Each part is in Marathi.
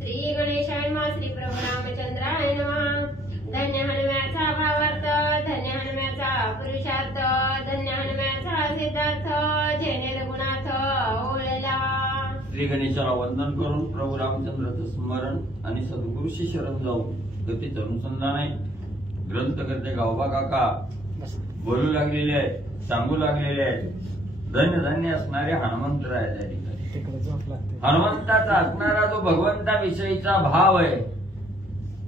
श्री गणेशाय नमः, श्री प्रभू रामचंद्राय नमः। धन्य हनुम्याचा भावार्थ, धन्य हनुम्याचा पुरुषार्थ, धन्य हनुम्याचा सिद्धार्थ, जेणे गुणार्थ ओळला। श्री गणेशाला वंदन करून प्रभू रामचंद्राचं स्मरण आणि सद्गुरूशी शरण जाऊन गतीच अनुसंधान आहे। ग्रंथकर्ते गावबा काका बोलू लागलेले आहेत, सांगू लागलेले आहेत। धन्य धन्य असणारे हनुमंतराय त्या ठिकाणी हनुमंताचा असणारा जो भगवंताविषयीचा भाव आहे,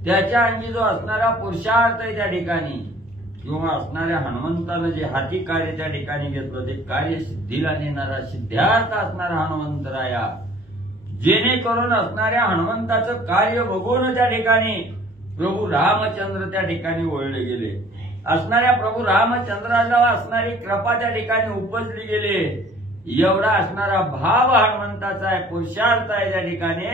त्याच्या अंगी जो असणारा पुरुषार्थ आहे त्या ठिकाणी, किंवा असणाऱ्या हनुमंतानं जे हाती कार्य त्या ठिकाणी घेतलं ते कार्य सिद्धीला नेणारा सिद्धार्थ असणारा हनुमंतराया, जेणेकरून असणाऱ्या हनुमंताचं कार्य बघून त्या ठिकाणी प्रभू रामचंद्र त्या ठिकाणी ओळले गेले। असणाऱ्या प्रभू रामचंद्राला असणारी कृपा त्या ठिकाणी उपजली गेले। एवढा असणारा भाव हनुमंताचा आहे, पुरुषार्थ आहे त्या ठिकाणी,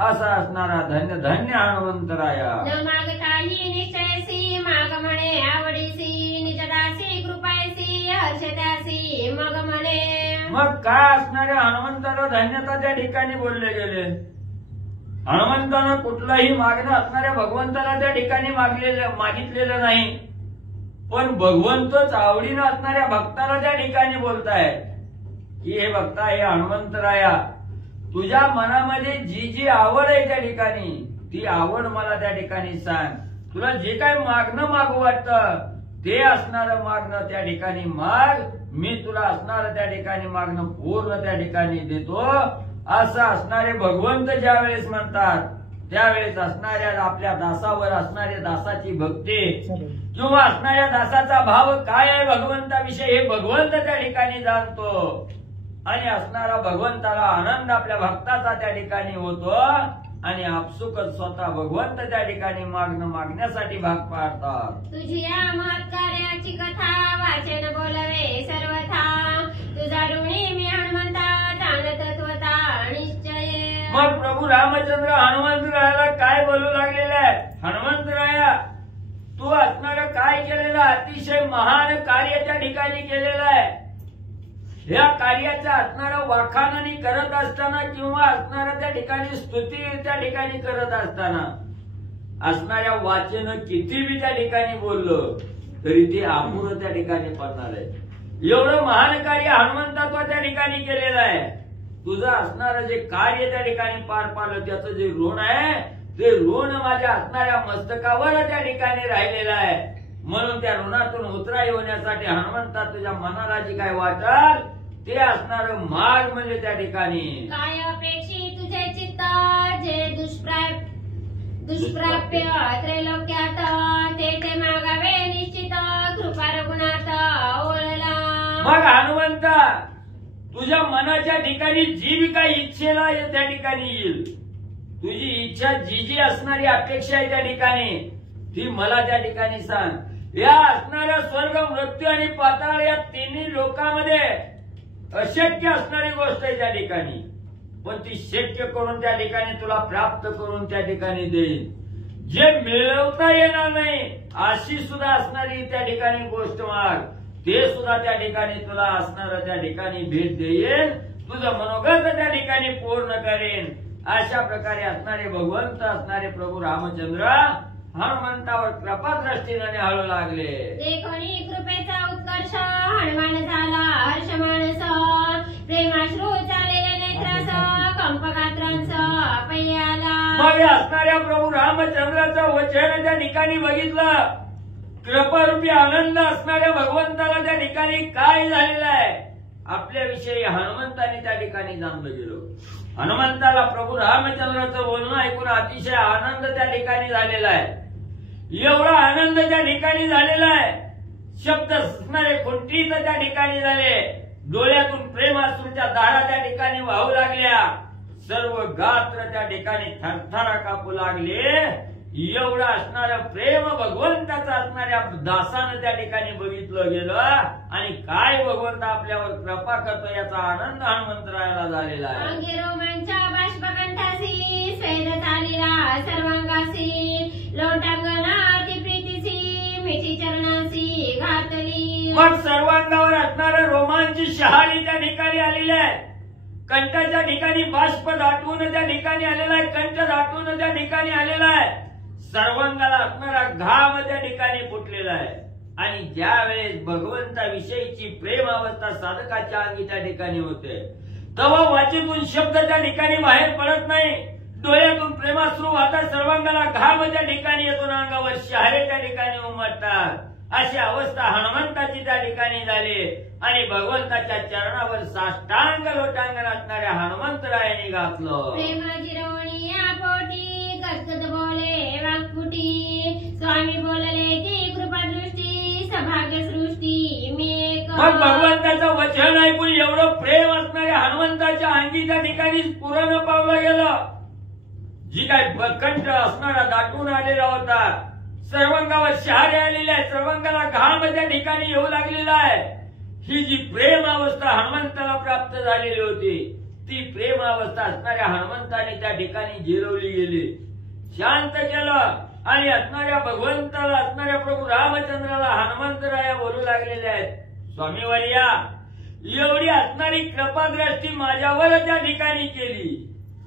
असा असणारा धन्य धन्य हनुमंतराया। न मागताही निश्चयसी, माग म्हणे आवडीसी, निजदासी कृपायसी, हर्षदासी मग म्हणे। मग काय असणाऱ्या हनुमंताला धन्यता त्या ठिकाणी बोलले गेले। हनुमंतानं कुठलंही मागणं असणाऱ्या भगवंताला त्या ठिकाणी मागितलेलं नाही, पण भगवंतच आवडीनं असणाऱ्या भक्ताला त्या ठिकाणी बोलताय की हे भक्ता, हे हनुमंतराया, तुझ्या मनामध्ये जी जी आवड आहे त्या ठिकाणी, ती आवड मला त्या ठिकाणी सांग। तुला जे काय मागणं मागू वाटतं ते असणारं मागणं त्या ठिकाणी माग, मी तुला असणारं त्या ठिकाणी मागणं पूर्ण त्या ठिकाणी देतो। असं असणारे भगवंत ज्या वेळेस म्हणतात, त्यावेळेस असणाऱ्या आपल्या दासावर असणाऱ्या दासाची भक्ती किंवा असणाऱ्या दासाचा भाव काय आहे भगवंताविषयी हे भगवंत त्या ठिकाणी जाणतो, आणि असणारा भगवंताला आनंद आपल्या भक्ताचा त्या ठिकाणी होतो, आणि आपसुकच स्वतः भगवंत त्या ठिकाणी मागण्यासाठी भाग पाडतात। तुझी या महत्कार्याची कथा वाचन बोलवे सर्वथा, तुझा ऋणी मी हनुमंता जाणत तत्वता निश्चय। मग प्रभू रामचंद्र हनुमंतरायाला काय बोलू लागलेले आहे? हनुमंतराया, तू असणारं काय केलेलं अतिशय महान कार्य त्या ठिकाणी केलेलं आहे। या कार्याचं असणारं वाखाणणी करत असताना किंवा असणाऱ्या त्या ठिकाणी स्तुती त्या ठिकाणी करत असताना असणाऱ्या वाचन किती बी त्या ठिकाणी बोललं तरी ते अपुरं त्या ठिकाणी पडणार आहे। एवढं महान कार्य हनुमंतत्व त्या ठिकाणी केलेलं आहे। तुझं असणारं जे कार्य त्या ठिकाणी पार पाडलं त्याचं जे ऋण आहे, ते ऋण माझ्या असणाऱ्या मस्तकावर त्या ठिकाणी राहिलेलं आहे। म्हणून त्या ऋणातून उतराई होण्यासाठी हनुमंता तुझ्या मनाला जी काय वाटल ते असणारं मार्ग म्हणजे त्या ठिकाणी काय अपेक्षी तुझे चित्त, जे दुष्प्राप्य त्रैलोक्यात, ते मागावे निश्चित, कृपा रघुनाथ ओळला। मग हनुमंता, तुझ्या मनाच्या ठिकाणी जी बी काही इच्छेला त्या ठिकाणी येईल, तुझी इच्छा जी जी असणारी अपेक्षा आहे त्या ठिकाणी ती मला त्या ठिकाणी सांग। या असणाऱ्या स्वर्ग, मृत्यू आणि पाताळ या तिन्ही लोकांमध्ये अशक्य असणारी गोष्ट आहे त्या ठिकाणी, पण ती शक्य करून त्या ठिकाणी तुला प्राप्त करून त्या ठिकाणी देईल। जे मिळवता येणार नाही अशी सुद्धा असणारी त्या ठिकाणी गोष्ट माग, ते सुद्धा त्या ठिकाणी तुला असणारं त्या ठिकाणी भेट देईल, तुझं मनोगत त्या ठिकाणी पूर्ण करेन। अशा प्रकारे असणारे भगवंत असणारे प्रभू रामचंद्र हनुमंतावर कृपा दृष्टीने हळू लागले। ते कोणी कृपेचा उत्कर्ष, हनुमान झाला हर्ष मानस, प्रेमाश्रू चालेले नेत्रस, कंपगात्रांस अपय्याला। मग असणाऱ्या प्रभू रामचंद्राचं वचन त्या ठिकाणी बघितलं, कृपारूपी आनंद असणाऱ्या भगवंताला त्या ठिकाणी काय झालेलं आहे आपल्याविषयी हनुमंताने त्या ठिकाणी जाणलं गेलो। हनुमंताला प्रभू रामचंद्राचं बोलणं ऐकून अतिशय आनंद त्या ठिकाणी झालेला आहे। एवढा आनंद त्या ठिकाणी झालेला आहे, शब्द सुचणारे खुंटीत त्या ठिकाणी झाले, डोळ्यातून प्रेमाश्रूच्या धारा त्या ठिकाणी वाहू लागल्या, सर्व गात्र त्या ठिकाणी थरथरा कापू लागले। एवढं असणारं प्रेम भगवंताचं असणाऱ्या दासानं त्या ठिकाणी बघितलं गेलं, आणि काय भगवंत आपल्यावर कृपा करतो याचा आनंद हनुमंतरायाला झालेला आहे। अंगी रोमांच्या बाष्पकंठासी, स्वेद चालीला सर्वांगासी, लोटांगणाची प्रीतीसी, मिठी चरणासी घातली। मग सर्वांगावर असणारं रोमांची शहाली त्या ठिकाणी आलेली आहे। कंठाच्या ठिकाणी बाष्प दाटून त्या ठिकाणी आलेला आहे, कंठ दाटून त्या ठिकाणी आलेला आहे, सर्वांगाला असणारा घाम त्या ठिकाणी फुटलेला आहे. आणि ज्या वेळेस भगवंताविषयीची प्रेम अवस्था साधकाच्या अंगी त्या ठिकाणी होते, तेव्हा वाचेतून शब्द त्या ठिकाणी बाहेर पडत नाही, डोळ्यातून प्रेमाश्रू वाहतात, सर्वांगाला घाम त्या ठिकाणी येतो, अंगावर शहारे त्या ठिकाणी उमटतात. अशी अवस्था हनुमंताची त्या ठिकाणी झाली. आणि भगवंताच्या चरणावर साष्टांग लोटांगण असणाऱ्या हनुमंतरायांनी घातलं. प्रेमाची रवणी या पोटी गदगद बोले वाक्पुटी, स्वामी बोलले ती कृपादृष्टी सभाग्य सृष्टी मी एक. मग भगवंताचं वचन ऐकून एवढं प्रेम असणाऱ्या हनुमंताच्या अंगी त्या ठिकाणी पुरण पावलं गेलं. जी काय कंठ असणारा दाटून आलेला होता, सर्वांगावर शहारे आलेले आहे, सर्वांगाला घाम त्या ठिकाणी येऊ लागलेला आहे. ही जी प्रेम अवस्था हनुमंताला प्राप्त झालेली होती, ती प्रेम अवस्था असणाऱ्या हनुमंताने त्या ठिकाणी जिरवली गेली, शांत केलं. आणि असणाऱ्या भगवंताला, असणाऱ्या प्रभू रामचंद्राला हनुमंतराया बोलू लागलेले आहेत, स्वामीवर्या एवढी असणारी कृपादृष्टी माझ्यावर त्या ठिकाणी केली,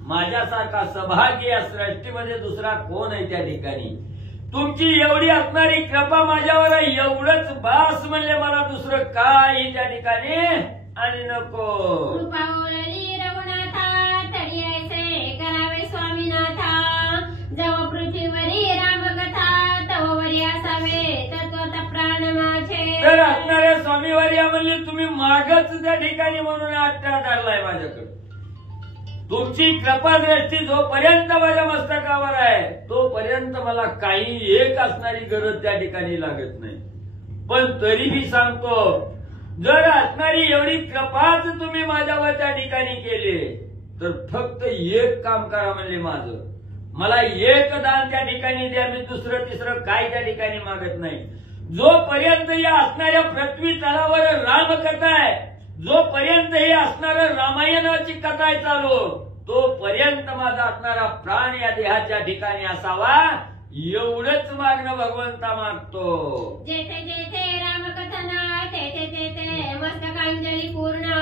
माझ्यासारखा सौभाग्य या सृष्टीमध्ये दुसरा कोण आहे त्या ठिकाणी. तुमची एवढी असणारी कृपा माझ्यावर आहे, एवढंच बास म्हणले, मला दुसरं काही त्या ठिकाणी आणि नको. कृपा बोलली रघुनाथा तरी ऐसे करावे स्वामीनाथा, जव पृथ्वीवरी रामकथा तव वरी असावे तत्वत प्राण माझे. तर असणाऱ्या स्वामीवर्या म्हणले, तुम्ही मागच त्या ठिकाणी म्हणून अट्टा धरलाय माझ्याकडे. तुमची कृपादृष्टी जोपर्यंत माझ्या मस्तकावर आहे तोपर्यंत मला काही एक असणारी गरज त्या ठिकाणी लागत नाही. पण तरीही सांगतो, जर असणारी एवढी कृपाच तुम्ही माझ्यावर त्या ठिकाणी केली, तर फक्त एक काम करा म्हणले माझं, मला एक दान त्या ठिकाणी द्या, मी दुसरं तिसरं काही त्या ठिकाणी मागत नाही. जोपर्यंत या असणाऱ्या पृथ्वी तलावर रामकथा आहे, जोपर्यंत हे असणारं रामायणाची कथा आहे चालू, तोपर्यंत माझा असणारा प्राण या देहाच्या ठिकाणी असावा, एवढंच मागणं भगवंता मागतो. जेथे जेथे रामकथना तेथे तेथे मस्तकांजली पूर्ण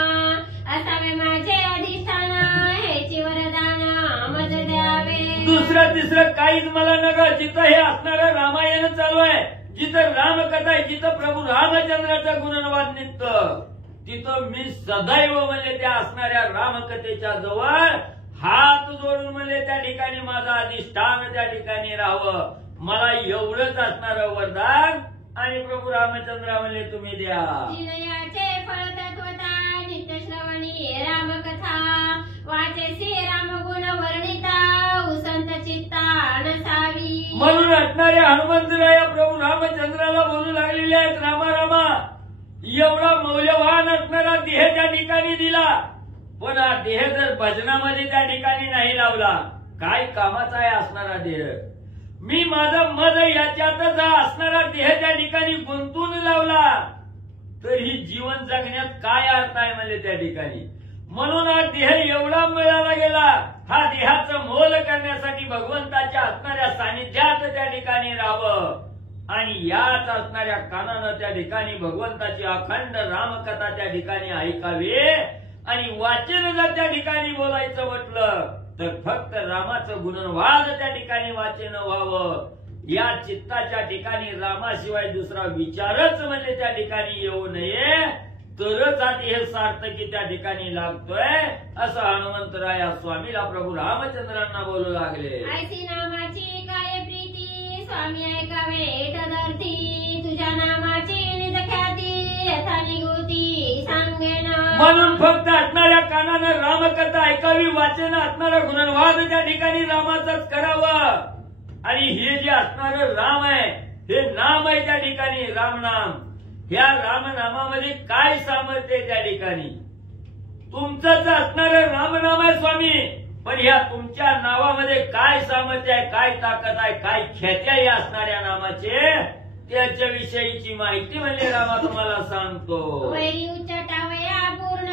असावे माझे अधिष्ठान, हेची वरदान मज द्यावे. दुसरं तिसरं काहीच मला नका. जिथं हे असणारं रामायण चालू आहे, जिथं रामकथा आहे, जिथं प्रभू रामचंद्राचा गुणनवाद निघतं, तिथं मी सदैव म्हणजे त्या असणाऱ्या रामकथेच्या जवळ हात जोडून म्हणजे त्या ठिकाणी माझं अधिष्ठान त्या ठिकाणी राहावं, मला एवढंच असणारं वरदान आणि प्रभू रामचंद्र म्हणले तुम्ही द्या. जिनयाचे फळ तत्वता नित्य श्रवणी रामकथा, वाचेसी रामगुण वर्णिता उसंत चित्ता नसावी. म्हणून असणाऱ्या हनुमंतराया प्रभू रामचंद्राला बोलू लागलेले आहेत, रामा रामा एवढा मौल्यवान असणारा देह त्या ठिकाणी दिला, पण हा देह जर भजनामध्ये त्या ठिकाणी नाही लावला, काय कामाचा आहे असणारा देह. मी माझा मज याच्यातच हा असणारा देह त्या ठिकाणी गुंतून लावला, तर ही जीवन जगण्यात काय अर्थ आहे म्हणजे त्या ठिकाणी. म्हणून हा देह एवढा मिळाला गेला, हा देहाचं मोल करण्यासाठी भगवंताच्या असणाऱ्या सानिध्यात त्या ठिकाणी राहावं आणि याच असणाऱ्या कानानं त्या ठिकाणी भगवंताची अखंड रामकथा त्या ठिकाणी ऐकावी. आणि वाचन जर त्या ठिकाणी बोलायचं म्हटलं तर फक्त रामाचं गुणवाद त्या ठिकाणी वाचन व्हावं. या चित्ताच्या ठिकाणी रामाशिवाय दुसरा विचारच म्हणजे त्या ठिकाणी येऊ नये, तरच आधी हे सार्थकी त्या ठिकाणी लागतोय, असं हनुमंतराया स्वामीला प्रभू रामचंद्रांना बोलू लागले. ऐसी नामाची काय प्रीती स्वामी ऐकावे तदर्थी, तुझ्या नामाची निज ख्याती यथा निगुती सांगेन. म्हणून फक्त असणाऱ्या कानानं रामकथा ऐकावी, वाचन असणारा गुणवाद त्या ठिकाणी रामाचाच करावं. आणि हे जे असणारं राम आहे, हे नाम आहे त्या ठिकाणी रामनाम. ह्या रामनामामध्ये काय सामर्थ्य आहे त्या ठिकाणी, तुमचंच असणारं रामनाम आहे स्वामी, पण ह्या तुमच्या नावामध्ये काय सामर्थ्य आहे, काय ताकद आहे, काय ख्याती आहे असणाऱ्या नामाचे, त्याच्याविषयीची माहिती म्हणजे रामा तुम्हाला सांगतो. वैरी उच्चाटावया पूर्ण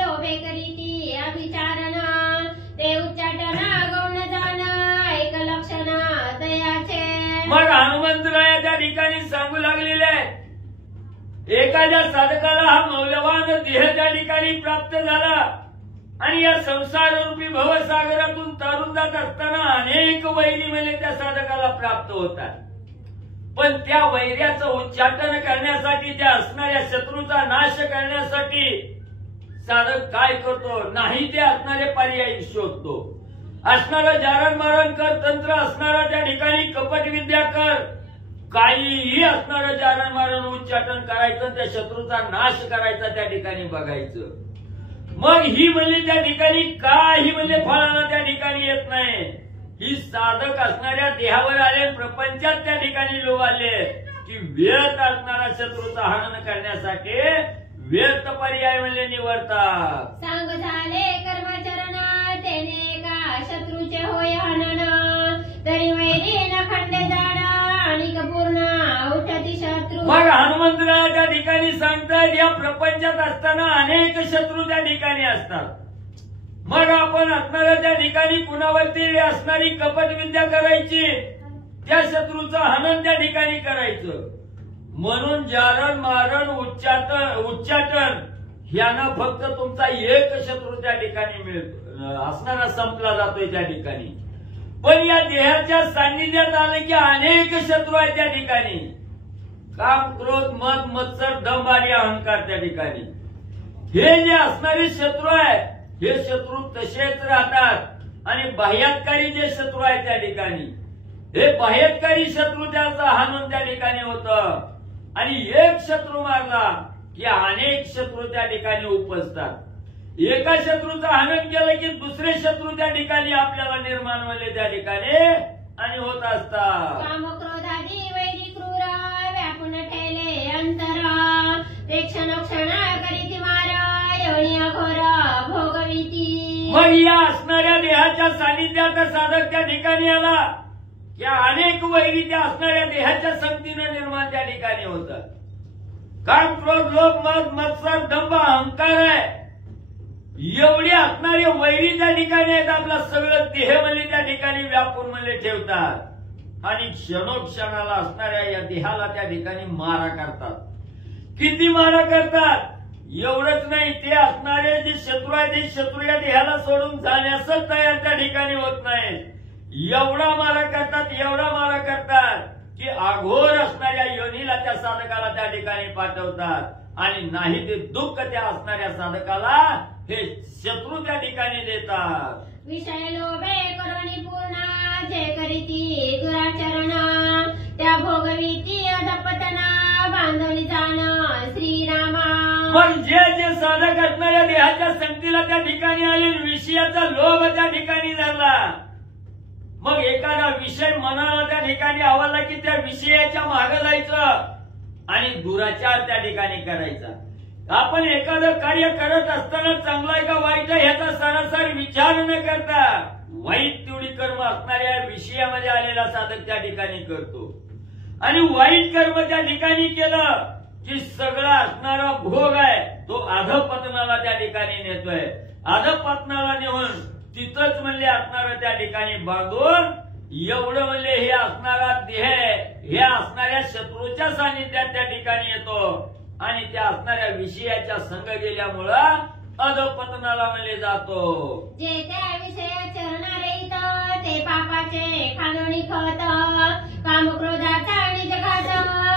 लोभे करीती अभिचारण, ते उच्चाटन गौण जाण ऐक लक्षण दयाचे. मग हनुमंतराया त्या ठिकाणी सांगू लागलेले आहेत, एखाद्या साधकाला हा मौल्यवान देह त्या ठिकाणी प्राप्त झाला आणि या संसाररूपी भवसागरातून तरुण जात असताना अनेक वैरी म्हणजे त्या साधकाला प्राप्त होतात. पण त्या वैर्याचं उच्चाटन करण्यासाठी, त्या असणाऱ्या शत्रूचा नाश करण्यासाठी साधक काय करतो? नाही ते असणारे पर्याय शोधतो. असणारं जारण मारण कर, तंत्र असणारा त्या ठिकाणी कपट विद्या कर, काहीही असणारं जारण मारण उच्चाटन करायचं, त्या शत्रूचा नाश करायचा त्या ठिकाणी बघायचं. मग ही म्हणजे त्या ठिकाणी काही म्हणजे फळाला त्या ठिकाणी येत नाही. ही साधक असणाऱ्या देहावर आले, प्रपंचात त्या ठिकाणी लोभाले की व्यर्थ असणारा शत्रूचा हनन करण्यासाठी व्यर्थ पर्याय म्हणजे निवडतात. सांग झाले कर्मचरण तेने का शत्रूचे होय हनन, तरी वैरी न खंडे जाण आणि पूर्ण उठती शत्रू. मग हनुमंतराया त्या ठिकाणी सांगतात, या प्रपंचात असताना अनेक शत्रू त्या ठिकाणी असतात. मग आपण असणाऱ्या त्या ठिकाणी कुणावरती असणारी कपट विद्या करायची, त्या शत्रूचं हनन त्या ठिकाणी करायचं. म्हणून जारण मारण उच्चाटन ह्यानं फक्त तुमचा एक शत्रू त्या ठिकाणी मिळतो, असणारा संपला जातोय त्या ठिकाणी. पण या देहाच्या सान्निध्यात आलं की अनेक शत्रू आहेत त्या ठिकाणी. काम, क्रोध, मद, मत्सर, दंभ आणि अहंकार त्या ठिकाणी. हे जे असणारे शत्रू आहेत, हे शत्रू तसेच राहतात. आणि बाह्यकारी जे शत्रू आहेत त्या ठिकाणी, हे बाह्यकारी शत्रू त्याचा हाणून त्या ठिकाणी होतं. आणि एक शत्रू मारला की अनेक शत्रू त्या ठिकाणी उपजतात. एका शत्रूचं हनन केलं की दुसरे शत्रू त्या ठिकाणी आपल्याला निर्माण झाले त्या ठिकाणी आणि होत असतात. काम क्रोधादी वैरी क्रूर व्यापून ठेले अंतर, ते क्षण करीती मार योनी अघोर भोगविती. मग या असणाऱ्या देहाच्या सानिध्यात साधक त्या ठिकाणी आला की अनेक वैरी त्या असणाऱ्या देहाच्या संगतीनं निर्माण त्या ठिकाणी होतात. काम, क्रोध, लोभ, मद, मत्सर, दंभ, अहंकार आहे, एवढी असणारे वैरी त्या ठिकाणी आहेत. आपला सगळं देह म्हणजे त्या ठिकाणी व्यापून म्हणजे ठेवतात आणि क्षणोक्षणाला असणाऱ्या या देहाला त्या ठिकाणी मारा करतात. किती मारा करतात? एवढंच नाही, ते असणारे जे शत्रू आहेत ते शत्रू या देहाला सोडून जाण्यासच तयार त्या ठिकाणी होत नाही. एवढा मारा करतात, एवढा मारा करतात की अघोर असणाऱ्या योनीला त्या साधकाला त्या ठिकाणी पाठवतात. आणि नाही ते दुःख त्या असणाऱ्या साधकाला हे शत्रू त्या ठिकाणी देतात. विषय लोभे करोनी पूर्ण जे करीती दुराचरण, त्या भोगविती अधपतना बांधवली जाण श्रीरामा. मग जे साधक असणाऱ्या देहाच्या संगतीला त्या ठिकाणी आले, विषयाचा लोभ त्या ठिकाणी झाला. मग एखादा विषय मनाला त्या ठिकाणी आवडला की त्या विषयाच्या मागे जायचं आणि दुराचार त्या ठिकाणी करायचा. आपण एखादं कार्य करत असताना चांगला आहे का वाईट आहे ह्याचा सरासर विचार न करता वाईट तेवढी कर्म असणाऱ्या विषयामध्ये आलेला साधक त्या ठिकाणी करतो. आणि वाईट कर्म त्या ठिकाणी केलं की सगळा असणारा भोग आहे तो अधपतनाला त्या ठिकाणी नेतोय. अधपतनाला नेऊन तिथंच म्हणजे असणारं त्या ठिकाणी बांधून एवढं म्हणजे हे असणारा देह हे असणाऱ्या शत्रूच्या सानिध्यात त्या ठिकाणी येतो आणि त्या असणाऱ्या विषयाच्या संग गेल्यामुळं अधपतनाला म्हणजे जातो. जे त्या विषया चरणारे ते पापाचे खानोनी खत, काम क्रोधाचा निज घात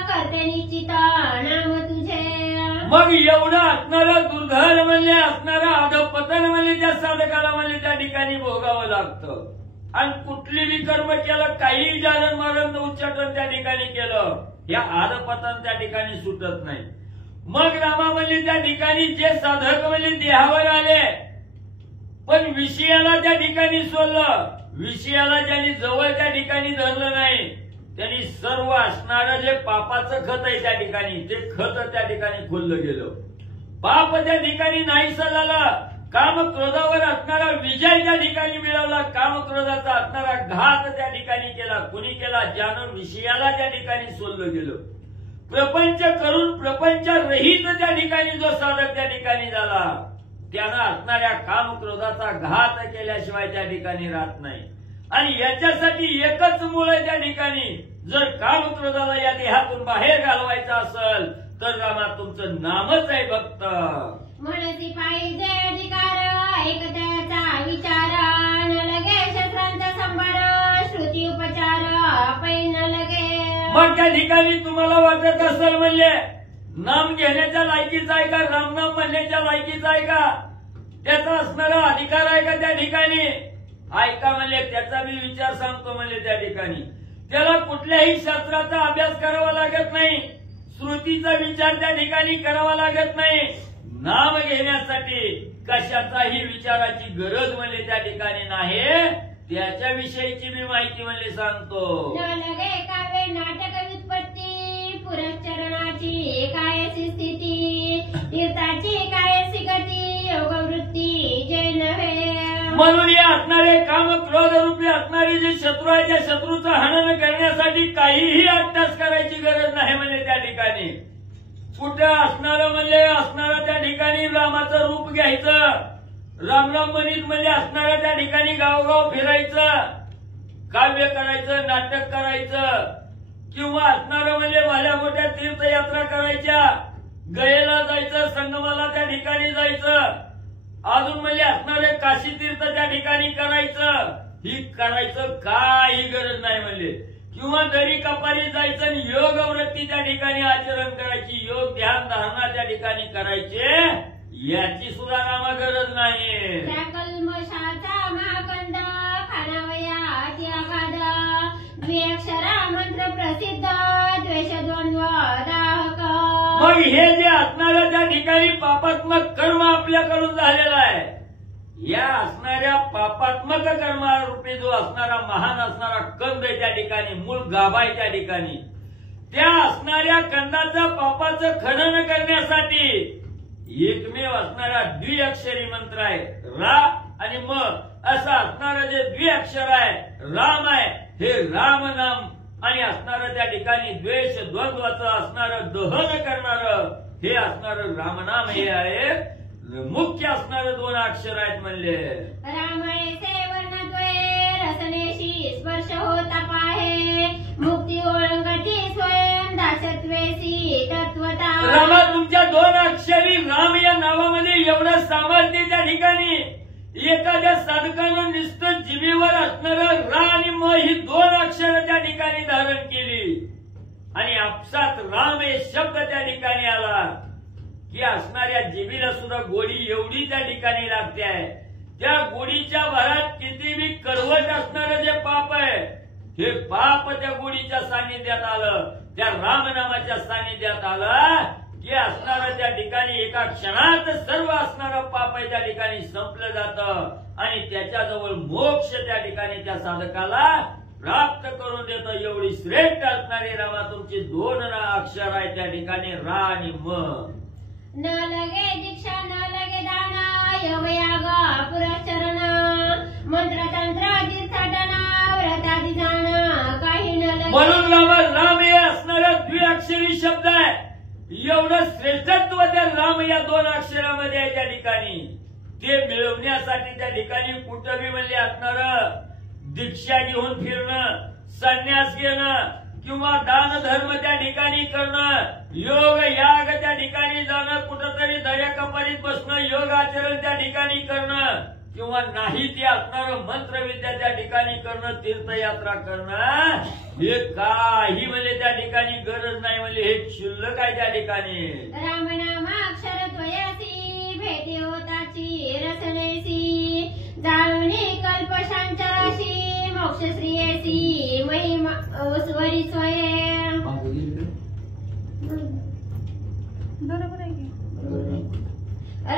करते निश्चित नाम तुझे. मग एवढं असणारं दुर्धर म्हणजे असणारं अधपतन म्हणजे त्या साधकाला म्हणजे त्या ठिकाणी भोगावं लागतं. आणि कुठली बी कर्म केलं, काही जारण मारण उच्चाटन त्या ठिकाणी केलं, या अधपतन त्या ठिकाणी सुटत नाही. मग रामा म्हणजे त्या ठिकाणी जे साधक म्हणजे देहावर आले पण विषयाला त्या ठिकाणी सोडलं, विषयाला ज्यांनी जवळ त्या ठिकाणी धरलं नाही, त्यांनी सर्व असणारं जे पापाचं खत आहे त्या ठिकाणी ते खत त्या ठिकाणी खुललं गेलं. पाप त्या ठिकाणी नाहीसं झालं. काम क्रोधावर असणारा विजय त्या ठिकाणी मिळवला. काम क्रोधाचा असणारा घात त्या ठिकाणी केला. कुणी केला? ज्यानं विषयाला त्या ठिकाणी सोडलं गेलं. प्रपंच करून प्रपंच रहित त्या ठिकाणी जो साधक त्या ठिकाणी झाला त्यानं असणाऱ्या काम क्रोधाचा घात केल्याशिवाय त्या ठिकाणी राहत नाही. आणि याच्यासाठी एकच मूळ आहे त्या ठिकाणी, जर काम क्रोधाला या देहातून बाहेर घालवायचं असेल तर रामा तुमचं नामच आहे भक्त. म्हणती पाहिजे अधिकार एकत्याचा विचार न लगे शस्त्रांचा संभार श्रुती उपचार पैन लगे. मग त्या ठिकाणी तुम्हाला वाटत असेल म्हणले नाम घेण्याच्या लायकीचा आहे का, रामनाम म्हणण्याच्या लायकीचा आहे का, त्याचा असणारा अधिकार आहे का त्या ठिकाणी? ऐका म्हणले त्याचा मी विचार सांगतो म्हणले. त्या ठिकाणी त्याला कुठल्याही शास्त्राचा अभ्यास करावा लागत नाही, श्रुतीचा विचार त्या ठिकाणी करावा लागत नाही. नाम घेण्यासाठी कशाचाही विचाराची गरज म्हणले त्या ठिकाणी नाही. त्याच्याविषयीची मी माहिती म्हणले सांगतो. न लगे काव्य नाटक व्युत्पत्ती पुरश्चरणाची कायसी स्थिती तीर्थाची कायसी गती योगवृत्ती जे नव्हे. म्हणून या असणारे काम क्रोध रूपी असणारे जे शत्रू आहे त्या शत्रूचं हनन करण्यासाठी काहीही अभ्यास करायची गरज नाही म्हणजे त्या ठिकाणी. कुठं असणारं म्हणजे असणारं त्या ठिकाणी रामाचं रूप घ्यायचं, रामराम म्हणीत म्हणजे असणाऱ्या त्या ठिकाणी गावगाव फिरायचं, काव्य करायचं, नाटक करायचं, किंवा असणारं म्हणजे भल्या मोठ्या तीर्थयात्रा करायच्या, गयेला जायचं, संगमाला त्या ठिकाणी जायचं, अजून म्हणजे असणारे काशी तीर्थ त्या ठिकाणी करायचं. ही करायचं काही गरज नाही म्हणले. किंवा दरी कपारी जायचं आणि योग वृत्ती त्या ठिकाणी आचरण करायची, योग ध्यान धारणा त्या ठिकाणी करायचे, याची सुद्धा नामा गरज नाही. त्या कल्मषाचा महाकंद खानावयाची आघाद द्विअक्षरा मंत्र प्रसिद्ध द्वेषद्वंद्व दाहक. मग हे जे असणाऱ्या त्या ठिकाणी पापात्मक कर्म आपल्याकडून झालेला आहे, या असणाऱ्या पापात्मक कर्मारूपी जो असणारा महान असणारा कंद आहे त्या ठिकाणी, मूळ गाभा आहे त्या ठिकाणी, त्या असणाऱ्या कंदाचं पापाचं खनन करण्यासाठी एकमेव असणारा द्विअक्षरी मंत्र आहे रा आणि म. असं असणारं जे द्विअक्षर आहे राम आहे, हे राम नाम आणि असणारं त्या ठिकाणी द्वेष द्वंद्वाचं असणारं दहन करणारं हे असणारं रामनाम हे आहे. मुख्य असणारं दोन अक्षर आहेत म्हणले. रामयसे वर्णद्वये रसनेशी स्पर्श होता पाहे मुक्ती ओळंगती स्वयं दासत्वेसी तत्वता. रामा तुमच्या दोन अक्षरी राम या नावामध्ये एवढं सामर्थ्य त्या ठिकाणी एखाद्या साधकानं नुसतं जिभेवर असणारं रा आणि म ही दोन अक्षरं त्या ठिकाणी धारण केली आणि आपसात राम हे शब्द त्या ठिकाणी आला की असणाऱ्या जिभेला सुद्धा गोडी एवढी त्या ठिकाणी लागते आहे. त्या गोडीच्या भरात किती बी कडवट असणारं जे पाप आहे हे पाप त्या गोडीच्या सानिध्यात आलं, त्या रामनामाच्या सानिध्यात आलं की असणारं त्या ठिकाणी एका क्षणात सर्व असणारं पाप आहे त्या ठिकाणी संपलं जातं आणि त्याच्याजवळ मोक्ष त्या ठिकाणी त्या साधकाला प्राप्त करून देतं. एवढी श्रेष्ठ असणारी रामा तुमची दोन अक्षर आहे त्या ठिकाणी रा आणि म. न लगे दीक्षा न लगे दान यवयाग पुरश्चरण मंत्रतंत्र तीर्थाटन व्रतादी जाण काही न लगे. म्हणून राम हे असणारा द्विअक्षरी शब्द आहे. एवढं श्रेष्ठत्व त्या राम या दोन अक्षरामध्ये आहे त्या ठिकाणी. ते मिळवण्यासाठी त्या ठिकाणी कुठंही म्हणजे असणारं दीक्षा घेऊन फिरणं, संन्यास घेणं किंवा दान धर्म त्या ठिकाणी करणं, योग याग त्या ठिकाणी जाणं, कुठंतरी दर्या कपारीत बसणं, योग आचरण त्या ठिकाणी करणं किंवा नाही ते असणारं मंत्रविद्या त्या ठिकाणी करणं, तीर्थयात्रा करणं, हे काही म्हणजे त्या ठिकाणी गरज नाही म्हणजे हे क्षुल्लक आहे त्या ठिकाणी. रामनाम अक्षर त्वयासी भेटी होताची रसनेसी जाणुनी कल्पशांचराशी मोक्ष श्रियेसी महिमा स्वरी स्वयं. बरोबर आहे की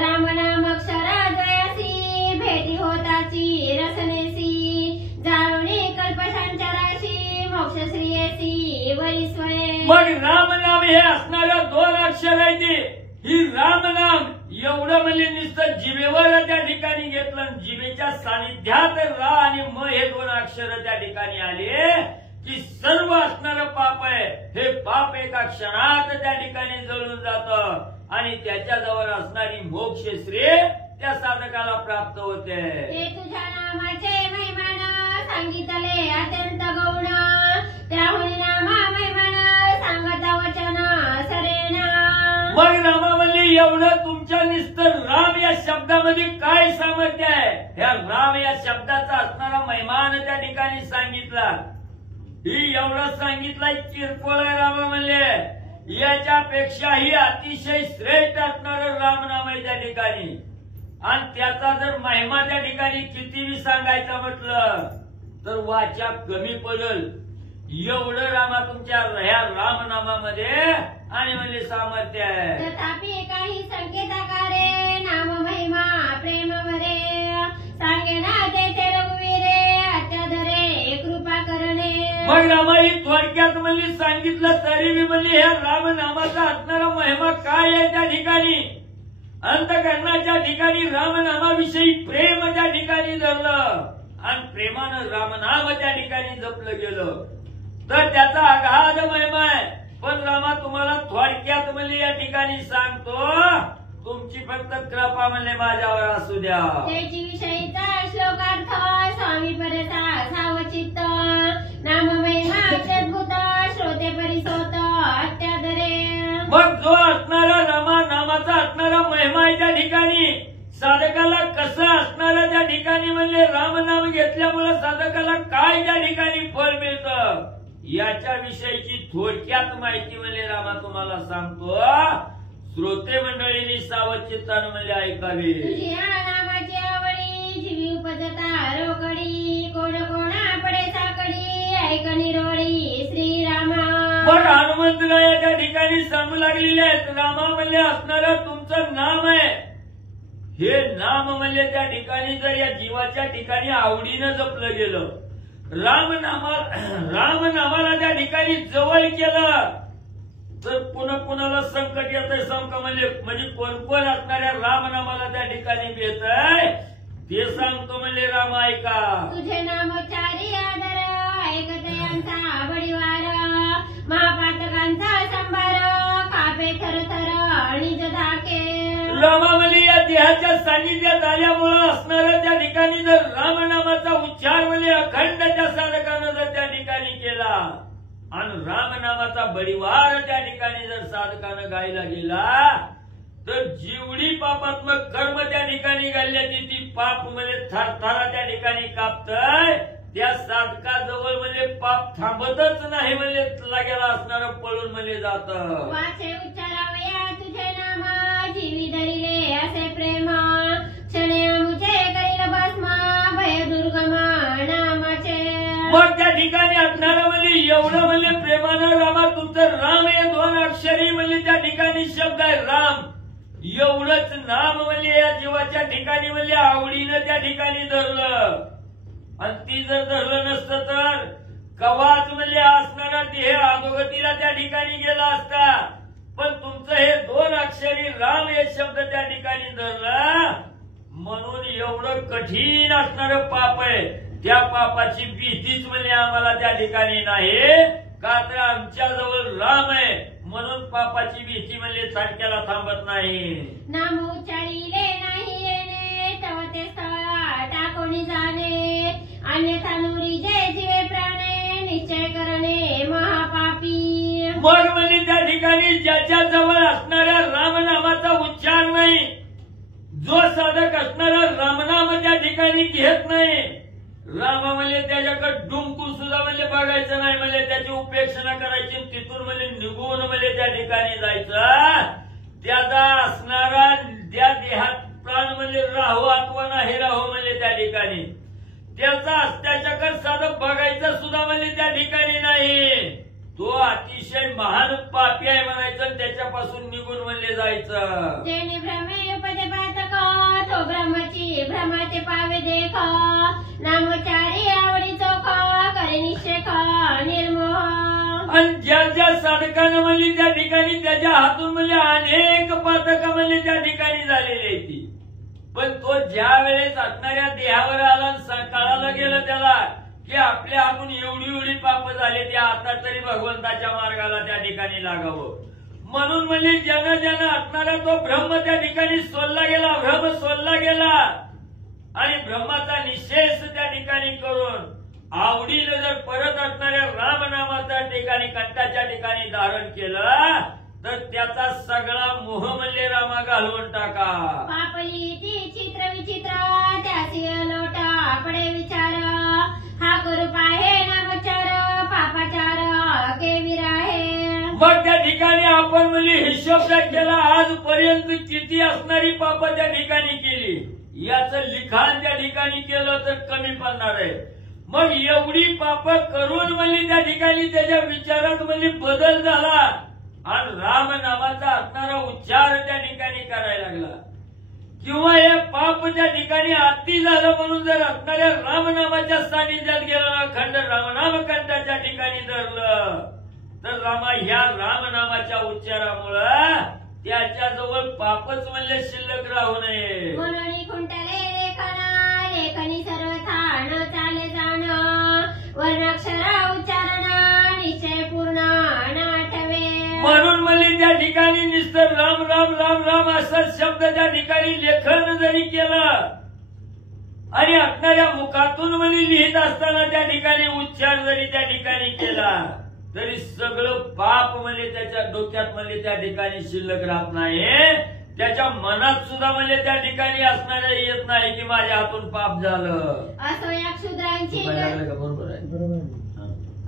रामनाम अक्षर द्वयासी भेटी होताची रसनेसी जाणुनी कल्पशांचराशी मोक्ष श्रियेसी वरी स्वयं. मग रामनाम हे असणारं दोन अक्षर आहे ते. ही रामनाम एवढं म्हणजे नुसतं जिभेवर त्या ठिकाणी घेतलं, जिभेच्या सानिध्यात रा आणि म हे दोन अक्षर त्या ठिकाणी आले की सर्व असणारं पाप आहे हे पाप एका क्षणात त्या ठिकाणी जळून जातं आणि त्याच्याजवळ असणारी मोक्ष श्रेय त्या साधकाला प्राप्त होते. ते तुझ्या नामाचे महिमान सांगितले अत्यंत गौण त्याहुनी नामा महिमान सांगता वचन सरेना. मग रामा म्हणली एवढं तुमच्या तुमच्या नुसतं राम या शब्दामध्ये काय सामर्थ्य आहे, ह्या राम या शब्दाचा असणारा महिमान त्या ठिकाणी सांगितला. ही एवढं सांगितलंय किरकोळ आहे राम म्हणले, याच्यापेक्षाही अतिशय श्रेष्ठ असणारं रामनाम आहे त्या ठिकाणी. आणि त्याचा जर महिमा त्या ठिकाणी कितीही सांगायचा म्हटलं तर वाचा कमी पडेल. एवढं रामा तुमच्या ह्या रामनामामध्ये आणि म्हणजे सामर्थ्य आहे. तथापि काही संकेताकारे नाम महिमा प्रेम भरे सांगे ना तेथे रघुवीरे अत्याधरे कृपा करणे. मग रामाई थोडक्यात म्हणजे सांगितलं तरी मी म्हणजे ह्या रामनामाचा असणारा महिमा काय आहे त्या ठिकाणी. अंतकरणाच्या ठिकाणी रामनामाविषयी प्रेम त्या ठिकाणी धरलं आणि प्रेमानं रामनाम त्या ठिकाणी जपलं गेलं तर त्याचा अगाध महिमा आहे. पण रामा तुम्हाला थोडक्यात म्हणजे या ठिकाणी सांगतो, तुमची फक्त कृपा म्हणजे माझ्यावर असू द्या. त्याची विषयीचा श्लोकार्थ स्वामी परसा सावचित्त नाम महिमा अत्यद्भुत श्रोते परिसोत अत्यादरे. मग जो असणारा रामा नामाचा असणारा महिमा आहे त्या ठिकाणी साधकाला कसं असणारा त्या ठिकाणी म्हणजे रामनाम घेतल्यामुळे साधकाला काय त्या ठिकाणी फळ मिळतं याच्या विषयीची थोडक्यात माहिती म्हणजे रामा तुम्हाला सांगतो. श्रोते मंडळींनी सावचित्तानं म्हणजे ऐकावे. तुझ्या नामाची आवडी जीवी उपजता रोकडी कोण कोणा पडे साकडी ऐक निरोळी श्रीरामा. मग हनुमंतराया त्या ठिकाणी सांगू लागलेले आहेत रामा म्हणजे असणारं तुमचं नाम आहे. हे नाम म्हणजे त्या ठिकाणी जर या जीवाच्या ठिकाणी आवडीनं जपलं गेलं, रामनामाला त्या ठिकाणी जवळ केलं तर पुन्हा कुणाला संकट येतंय समका म्हणजे कोण कोण असणाऱ्या रामनामाला त्या ठिकाणी येतंय ते सांगतो म्हणजे राम ऐका. तुझे नामोच्चारी आदर ऐकते यांचा बडीवार महापातकांचा संभार कापे थरथर आणि जधाके. रामामध्ये या देहाच्या सानिध्यात आल्यामुळं असणारं त्या ठिकाणी जर रामनामाचा उच्चार म्हणजे अखंड त्या साधकानं जर त्या ठिकाणी केला आणि रामनामाचा बडीवार त्या ठिकाणी जर साधकानं गायला गेला तर जेवढी पापात्मक कर्म त्या ठिकाणी घालण्याची ती पाप म्हणजे थरथरा त्या ठिकाणी कापतय. त्या साधकाजवळ म्हणजे पाप थांबतच नाही म्हणजे लागेला असणारं पळून म्हणजे जात. वाचे उच्चारावया तुझे नाम जीवी धरिले असे प्रेम क्षणे मुझे करील भस्म भय दुर्गम नामाचे. मग त्या ठिकाणी असणारं म्हणजे एवढं म्हणजे प्रेमानं रामा तुमचं राम हे दोन अक्षरी म्हणजे त्या ठिकाणी शब्द आहे राम. एवढंच नाम म्हणजे या जीवाच्या ठिकाणी म्हणजे आवडीनं त्या ठिकाणी धरलं आणि ती जर धरलं नसतं तर कवाच म्हणजे असणारा देह अधोगतीला त्या ठिकाणी गेला असता. पण तुमचं हे दोन अक्षरी राम हे शब्द त्या ठिकाणी धरलं म्हणून एवढं कठीण असणारं पाप आहे. त्या पापाची भीतीच म्हणजे आम्हाला त्या ठिकाणी नाही का तर आमच्याजवळ राम आहे म्हणून पापाची भीती म्हणजे सारख्याला थांबत नाही. नाम उच्चारिले नाही येणे तव ते स्थळ टाकोणी जाणे अन्यथा नुरी जय जीवे प्राणे निश्चय करणे महापापी. मग म्हणजे त्या ठिकाणी ज्याच्या जवळ असणाऱ्या रामनामाचा उच्चार नाही, जो साधक असणारा रामनाम त्या ठिकाणी घेत नाही, राम म्हणजे त्याच्याकडे डुंकून सुद्धा म्हणजे बघायचं नाही म्हणजे त्याची उपेक्षणा करायची तिथून म्हणजे निघून म्हणजे त्या ठिकाणी जायचं. त्याचा असणारा त्या देहात प्राण म्हणजे राहू अथवा नाही राहू म्हणजे त्या ठिकाणी त्याचा त्याच्याकडे साधं बघायचं सुद्धा म्हणजे त्या ठिकाणी नाही. तो अतिशय महान पापी आहे म्हणायचं त्याच्यापासून निघून म्हणले जायचं. जेणे भ्रमे उपजे पातक तो भ्रमाची भ्रमाचे पावे देख नामोच्चारी आवडी चोख करे निषेख निर्मोह. आणि ज्या ज्या साधकानं म्हणजे त्या ठिकाणी त्याच्या हातून म्हणजे अनेक पातक म्हणजे त्या ठिकाणी झालेली आहे ती, पण तो ज्या वेळेस असणाऱ्या देहावर आला कळायला गेलं त्याला की आपल्या हातून एवढी एवढी पाप झाले त्या आता तरी भगवंताच्या मार्गाला त्या ठिकाणी लागावं म्हणून म्हणजे ज्यानं ज्यानं असणारा तो ब्रह्म त्या ठिकाणी सोडला गेला, भ्रम सोडला गेला आणि ब्रह्माचा निषेध त्या ठिकाणी करून आवडीनं जर परत असणाऱ्या रामनामाच्या ठिकाणी कंठाच्या ठिकाणी धारण केलं तर त्याचा सगळा मोह म्हणजे रामा घालवून टाका. पापली ती चित्र विचित्र त्यासी लोटा पडे विचार हा करू पाहे नामचार पापाचार केवी राहे. मग त्या ठिकाणी आपण म्हणजे हिशोब केला आजपर्यंत किती असणारी पाप त्या ठिकाणी केली याचं लिखाण त्या ठिकाणी केलं तर कमी पडणार आहे. मग एवढी पाप करून म्हणजे त्या ठिकाणी त्याच्या विचारात म्हणजे बदल झाला आणि राम नामाचा असणारा उच्चार त्या ठिकाणी करायला लागला किंवा हे पाप त्या ठिकाणी अति झालं म्हणून जर असणाऱ्या रामनामाच्या सानिध्यात गेला अखंड रामनाम कंठाच्या ठिकाणी धरलं तर रामा ह्या रामनामाच्या उच्चारामुळं त्याच्याजवळ पापच म्हणले शिल्लक राहू नये. म्हणून खुंटले लेखना लेखनी सर्वथा न चाले जाण वर्णाक्षर उच्चारण निश्चय पूर्ण न आठवे. म्हणून म्हणजे त्या ठिकाणी नुसतं राम राम राम राम असा शब्द त्या ठिकाणी लेखन जरी केलं आणि असणाऱ्या मुखातून म्हणजे लिहित असताना त्या ठिकाणी उच्चार जरी त्या ठिकाणी केला तरी सगळं पाप म्हणजे त्याच्या डोक्यात म्हणजे त्या ठिकाणी शिल्लक राहत नाही. त्याच्या मनात सुद्धा म्हणजे त्या ठिकाणी असणाऱ्या येत नाही की माझ्या हातून पाप झालं. असो या क्षुद्रांची बरोबर आहे.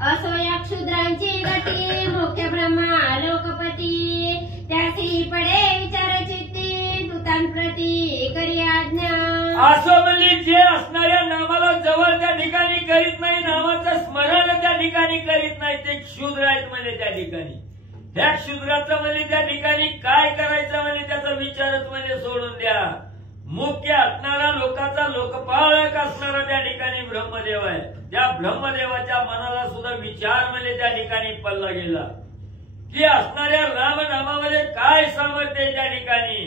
असो या क्षुद्रांची गती मुख्य ब्रह्मा लोकपती त्यासी पडे विचार चित्ती दूतांप्रती करी आज्ञा. असं म्हणजे जे असणाऱ्या नामाला जवळ त्या ठिकाणी करीत नाही नामाचं स्मरण त्या ठिकाणी करीत नाही ते क्षुद्र आहेत म्हणजे त्या ठिकाणी. त्या क्षुद्राचं म्हणजे त्या ठिकाणी काय करायचं म्हणजे त्याचा विचारच म्हणजे सोडून द्या. मुख्य असणारा लोकांचा लोकपालक असणारा त्या ठिकाणी ब्रह्मदेव आहे. त्या ब्रह्मदेवाच्या मनाला सुद्धा विचार म्हणजे त्या ठिकाणी पडला गेला की असणाऱ्या रामनामामध्ये काय सामर्थ्य त्या ठिकाणी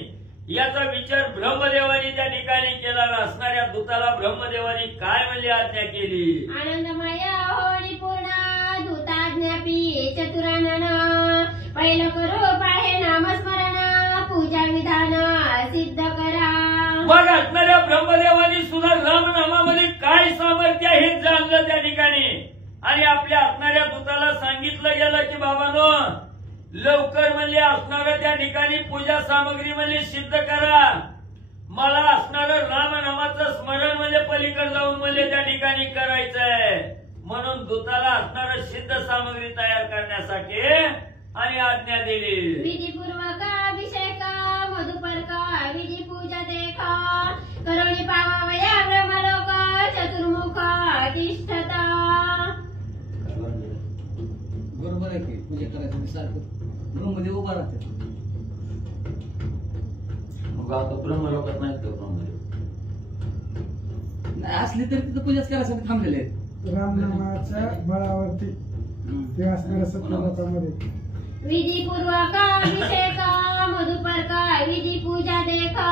याचा विचार ब्रह्मदेवानी त्या ठिकाणी केला. असणाऱ्या दूताला ब्रह्मदेवानी काय म्हणजे आज्ञा केली. आनंदमय होळी पूर्ण दूताज्ञापी चतुरानन पहिलं करू पाहे नामस्मरण पूजा विधान सिद्ध करा. मग असणाऱ्या ब्रह्मदेवानी सुद्धा रामनामामध्ये काय सामर्थ्य हे जाणलं त्या ठिकाणी आणि आपल्या असणाऱ्या दूताला सांगितलं गेलं की बाबांनो लवकर म्हणजे असणारं त्या ठिकाणी पूजा सामग्री म्हणजे सिद्ध करा. मला असणारं रामनामाचं स्मरण म्हणजे पलीकडे जाऊन म्हणजे त्या ठिकाणी करायचंय. म्हणून दूताला असणारं सिद्ध सामग्री तयार करण्यासाठी आणि आज्ञा दिली. विधीपूर्वक अभिषेक मधुपर्क विधी पूजा देखा करोणी पावावया ब्रह्मलोक चतुर्मुख तिष्ठता. बरोबर आहे की पूजा करायचं सारखं ब्रह्मदेव उभा राहते. मग आता ब्रह्मलोकात नाही तो ब्रह्मदेव नाही असली तरी तिथं पूजाच करायसाठी थांबलेले आहेत. रामनामाच्या बळावरती ते असणाऱ्या सत्यलोकामध्ये विधीपूर्वक अभिषेक मधुपर्क विधी पूजा देखा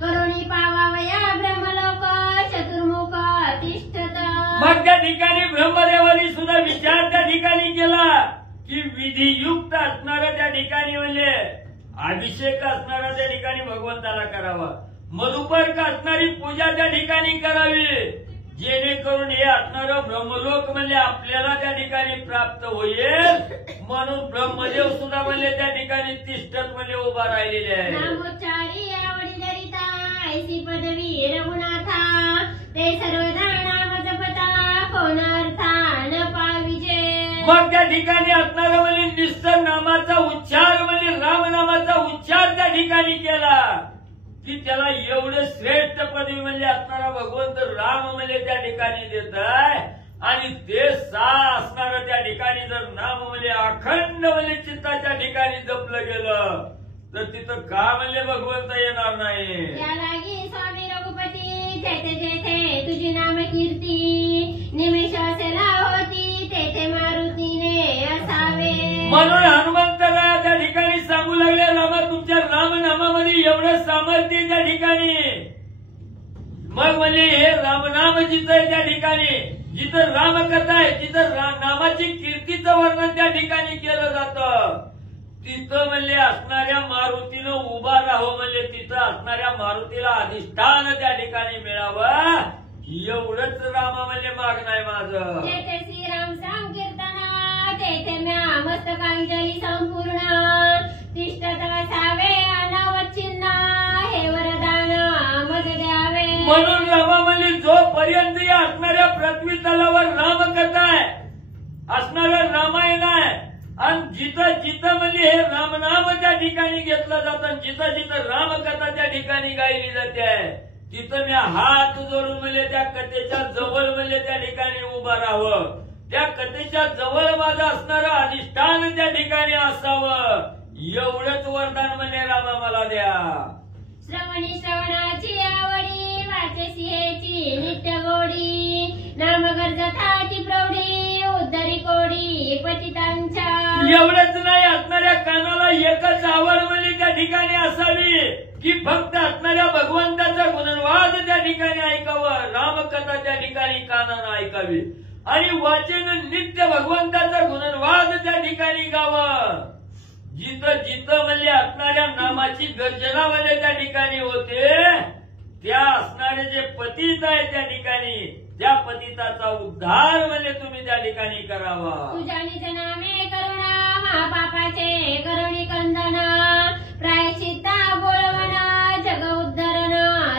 करोणी पावावया ब्रह्मलोक चतुर्मुख तिष्ठता. मग त्या ठिकाणी ब्रह्मदेवानी सुद्धा विचार त्या ठिकाणी केला की विधियुक्त असणारं त्या ठिकाणी म्हणजे अभिषेक असणारा त्या ठिकाणी भगवंताला करावा. मधुपर्क असणारी पूजा त्या ठिकाणी करावी जेणेकरून हे असणारं ब्रह्मलोक म्हणजे आपल्याला त्या ठिकाणी प्राप्त होईल. म्हणून ब्रह्मदेव सुद्धा म्हणजे त्या ठिकाणी तिष्ठत म्हणजे उभा राहिलेले आहे. नामोच्चारी आवडी दरिता ऐसी पदवी रघुनाथा ते सर्वदा नाम जपता कोण अर्था न पाविजे. मग त्या ठिकाणी असणारं म्हणजे निस्तर नामाचा उच्चार म्हणजे रामनामाचा उच्चार त्या ठिकाणी केला की त्याला एवढं श्रेष्ठ पदवी म्हणजे असणारा भगवंत राम म्हणजे त्या ठिकाणी देत आहे. आणि ते असणारं त्या ठिकाणी जर नाम म्हणजे अखंड म्हणजे चित्ताच्या ठिकाणी जपलं गेलं तर तिथं का म्हणजे भगवंत येणार नाही. त्यालागी स्वामी रघुपती जेथे जेथे तुझी नाम कीर्ती निमिष असेला होती तेथे मारुतीने असावे. म्हणून हनुमंताला त्या ठिकाणी सांगू लागले रामा तुमच्या रामनामामध्ये एवढं सामर्थ्य त्या ठिकाणी. मग म्हणजे हे रामनाम जिथं आहे त्या ठिकाणी जिथं राम कथा आहे जिथं नामाची कीर्तीचं वर्णन त्या ठिकाणी केलं जातं तिथं म्हणजे असणाऱ्या मारुतीनं उभा राहावं म्हणजे तिथं असणाऱ्या मारुतीला अधिष्ठान त्या ठिकाणी मिळावं एवढंच रामा म्हणजे मागणं आहे माझं. जेथे श्रीराम संकीर्तना तेथे म्या मस्तकांजली संपूर्ण तिष्ठत असावे अनावच्छिन्न हे वरदान मज द्यावे. म्हणून रामा म्हणजे जोपर्यंत या असणाऱ्या पृथ्वी तलावर रामकथा आहे, असणारं रामायण आहे, आणि जिथं जिथं म्हणजे हे रामनाम त्या ठिकाणी घेतलं जातं, जिथं जिथं रामकथा त्या ठिकाणी गायली जाते, तिथं मी हात जोडून म्हणजे त्या कथेच्या जवळ म्हणजे त्या ठिकाणी उभं राहावं. त्या कथेच्या जवळ माझं असणारं अधिष्ठान त्या ठिकाणी असावं, एवढंच वरदान म्हणजे रामा मला द्या. श्रवणी श्रवणाची आवडी वाचे सिंहेची नित्य गोडी नाम गरजताची प्रौढी उद्धरी कोडी पतितांच्या. एवढंच नाही, असणाऱ्या कानाला एकच आवड म्हणजे त्या ठिकाणी असावी की फक्त असणाऱ्या भगवंताचा गुणवाद त्या ठिकाणी ऐकावं, रामकथा त्या ठिकाणी कानानं ऐकावी, आणि वाचेनं नित्य भगवंताचा गुणवाद त्या ठिकाणी गावं. जिथं जिथं म्हणजे असणाऱ्या नामाची गर्जना म्हणजे त्या ठिकाणी होते, त्या असणारे जे पतित आहे त्या ठिकाणी, त्या पतिताचा उद्धार म्हणजे तुम्ही त्या ठिकाणी करावा. तुझ्या निज नामे करुणा महापापाचे करुणी कंदना प्रायश्चित्ता बोलवना जग उद्धरण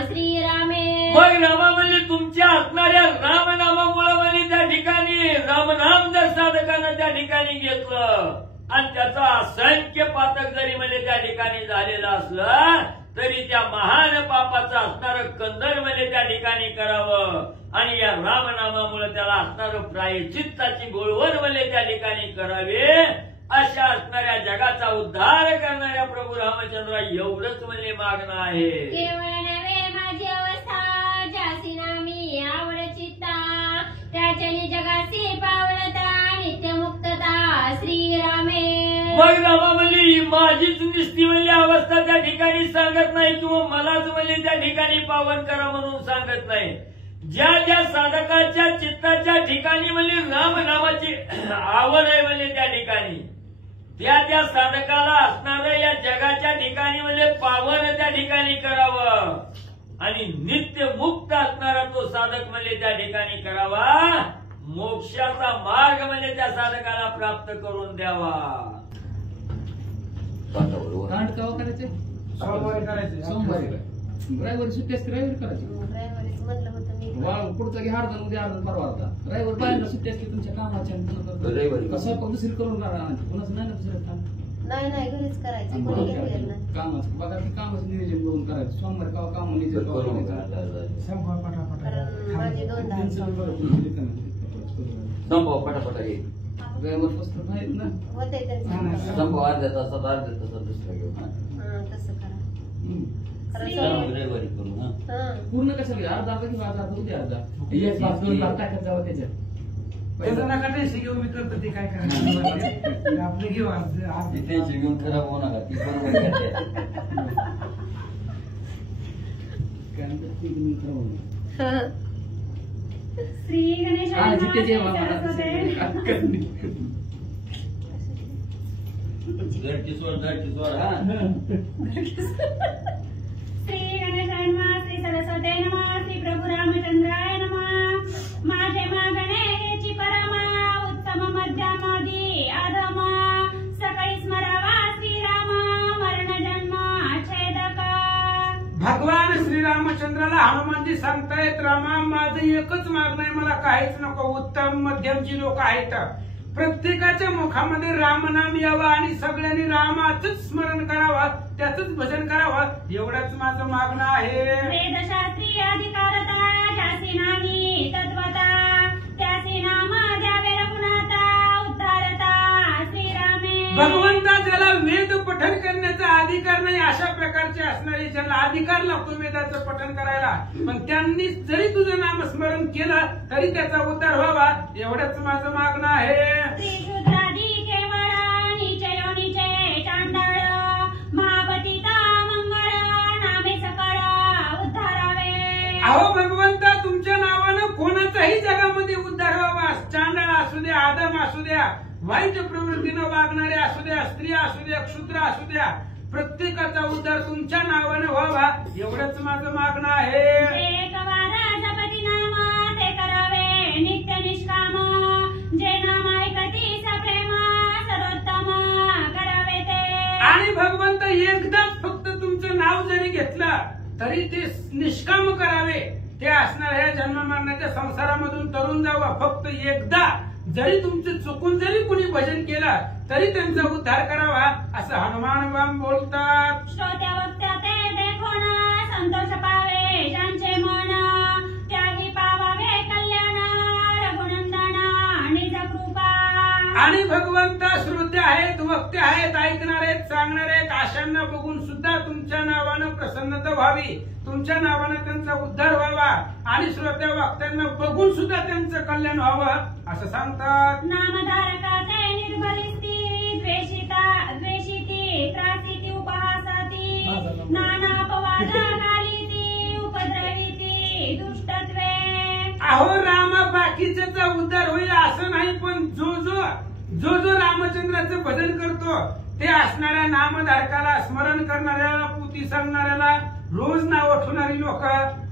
श्रीरामे. मग रामा म्हणजे तुमच्या असणाऱ्या रामनामामुळे म्हणजे त्या ठिकाणी रामनाम जर साधकानं त्या ठिकाणी घेतलं आणि त्याचा असंख्य पातक जरी म्हणजे त्या ठिकाणी झालेलं असलं तरी त्या महान पापाचं असणारं कंदन म्हणजे त्या ठिकाणी करावं, आणि या रामनामामुळे त्याला असणारं प्रायश्चित्ताची गोळवण म्हणजे त्या ठिकाणी करावे. अशा असणाऱ्या जगाचा उद्धार करणाऱ्या प्रभू रामचंद्र एवढंच म्हणजे मागणं आहे. केवळ नव्हे माझी अवस्था ज्यासी नामी आवड चित्ता त्याच्याने जगासी पावलता नित्य मुक्तता श्रीरामे. मग रामा म्हणजे माझीच निस्ती म्हणजे अवस्था त्या ठिकाणी सांगत नाही, किंवा मलाच म्हणजे त्या ठिकाणी पावन करा म्हणून सांगत नाही. ज्या ज्या साधकाच्या चित्ताच्या ठिकाणी म्हणजे रामनामाची आवड आहे म्हणजे त्या ठिकाणी, त्या त्या साधकाला असणारं या जगाच्या ठिकाणी म्हणजे पावन त्या ठिकाणी करावं, आणि नित्य मुक्त असणारा तो साधक म्हणजे त्या ठिकाणी करावा. मोक्षाचा मार्ग म्हणजे त्या साधकाला प्राप्त करून द्यावा. कांड केव्हा करायचे? सोमवारी करायचे. सोमवारी. रविवारी सुट्टी असते, रविवारी करायची. रविवारीच म्हणलं होतं मी. पुढचा घे अर्धा उद्या अर्धा परवा होता. रविवारी बाहेर सुट्टी असते तुमच्या कामाच्या, कसं दुसरी करून कुणाचं नाही ना दुसरं काम. नाही घरीच करायचं, कोणी घेतलेलं नाही. कामाचं बघा की कामाचं नियोजन करून करायचं. सोमवारी केव्हा काम नियोजन करायचं. संभव पटापट. कारण माझे 2 दात संभव पटापट घे. रविवार पुस्तक नाहीत ना. होते त्यांचं. संभव अर्ध्या तासात दुसरा घेऊ. तसं करा. कारण रविवारी करू. पूर्ण कसं अर्धा अर्धा किंवा अर्धा उद्या अर्धा एक भाग 2 भाग टाकत जावं त्याच्यात. त्याचं नका टेन्शन घेऊ, मी करतो ते काय करायचं आपलं घेऊ आज. टेन्शन घेऊन खराब होऊ नका, ती बरोबर करते. काय म्हणतात ती तुम्ही ठरवलं. श्री गणेशाय नमः, जिथे जेव्हा धडकी सोड हा. श्री गणेशाय नमः, श्री सरस्वते नमः, श्री प्रभू रामचंद्राय नमः. माझे मागणे हेची परमा उत्तम मध्यमादी अधम सकाळी स्मरावा श्रीराम मरण जन्म छेदका. भगवान श्रीरामचंद्राला हनुमानजी सांगतायत, रामा माझं एकच मागणं आहे, मला काहीच नको. उत्तम मध्यमची लोक आहेत, प्रत्येकाच्या मुखामध्ये रामनाम यावं आणि सगळ्यांनी रामाचंच स्मरण करावं, त्याचंच भजन करावं, एवढंच माझं मागणं आहे. वेदशास्त्री अधिकारता त्यासी नाही तत्वता त्यासी नाम द्यावे रघुनाथा उद्धारता श्रीरामे. भगवंता ज्याला वेद पठण करण्याचा अधिकार नाही अशा प्रकारचे असणारे ज्याला अधिकार लागतो वेदाचं पठण करायला, पण त्यांनी जरी तुझं नामस्मरण केलं तरी त्याचा उद्धार व्हावा, एवढंच माझं मागणं आहे. त्रिशूद्रादी केवळ नीचे योनीचे चांडाळ महापतिता मंगळ नामे सकळ उद्धारावे. अहो भगवंता तुमच्या नावानं कोणाचाही जगामध्ये उद्धार व्हावा, चांडाळ असू द्या, आदम असू द्या, वाईट प्रवृत्तीनं वागणारे असू द्या, स्त्री असू द्या, क्षुद्र असू द्या, प्रत्येकाचा उद्धार तुमच्या नावाने व्हावा, एवढंच माझं मागणं आहे. एक वार जपती नाम ते करावे नित्य निष्काम जे नाम ऐकती सप्रेम सर्वोत्तम करावे ते. आणि तरी ते निष्काम करावे, ते असणाऱ्या ह्या जन्म मरणाच्या संसारामधून तरुण जावं. फक्त एकदा जरी तुमचे चुकून जरी कुणी भजन केलं तरी त्यांचा उद्धार करावा असं हनुमान बाम बोलतात. श्रोत्या वक्त्या ते देखो ना संतोष पावे ज्यांचे मन, त्याही पावावे कल्याण रघुनंदना निज कृपा. आणि भगवंता श्रोते आहेत, वक्ते आहेत, ऐकणार आहेत, सांगणार आहेत, अशांना बघून सुद्धा तुमच्या नावानं प्रसन्नता व्हावी, तुमच्या नावानं त्यांचा उद्धार व्हावा आणि श्रोत्या वक्त्यांना बघून सुद्धा त्यांचं कल्याण व्हावं असं सांगतात. नामधारकाचे निर्बलिस्ती द्वेषिती त्रासिती उपहासाती नाना अपवाद घालिती उपद्रविती दुष्टत्वे. अहो रामा बाकीच्याचा उद्धार होईल असं नाही, पण जो रामचंद्राचं भजन करतो ते असणाऱ्या नामधारकाला, स्मरण करणाऱ्याला, पुती सांगणाऱ्याला, रोज नाव ठेवणारी लोक,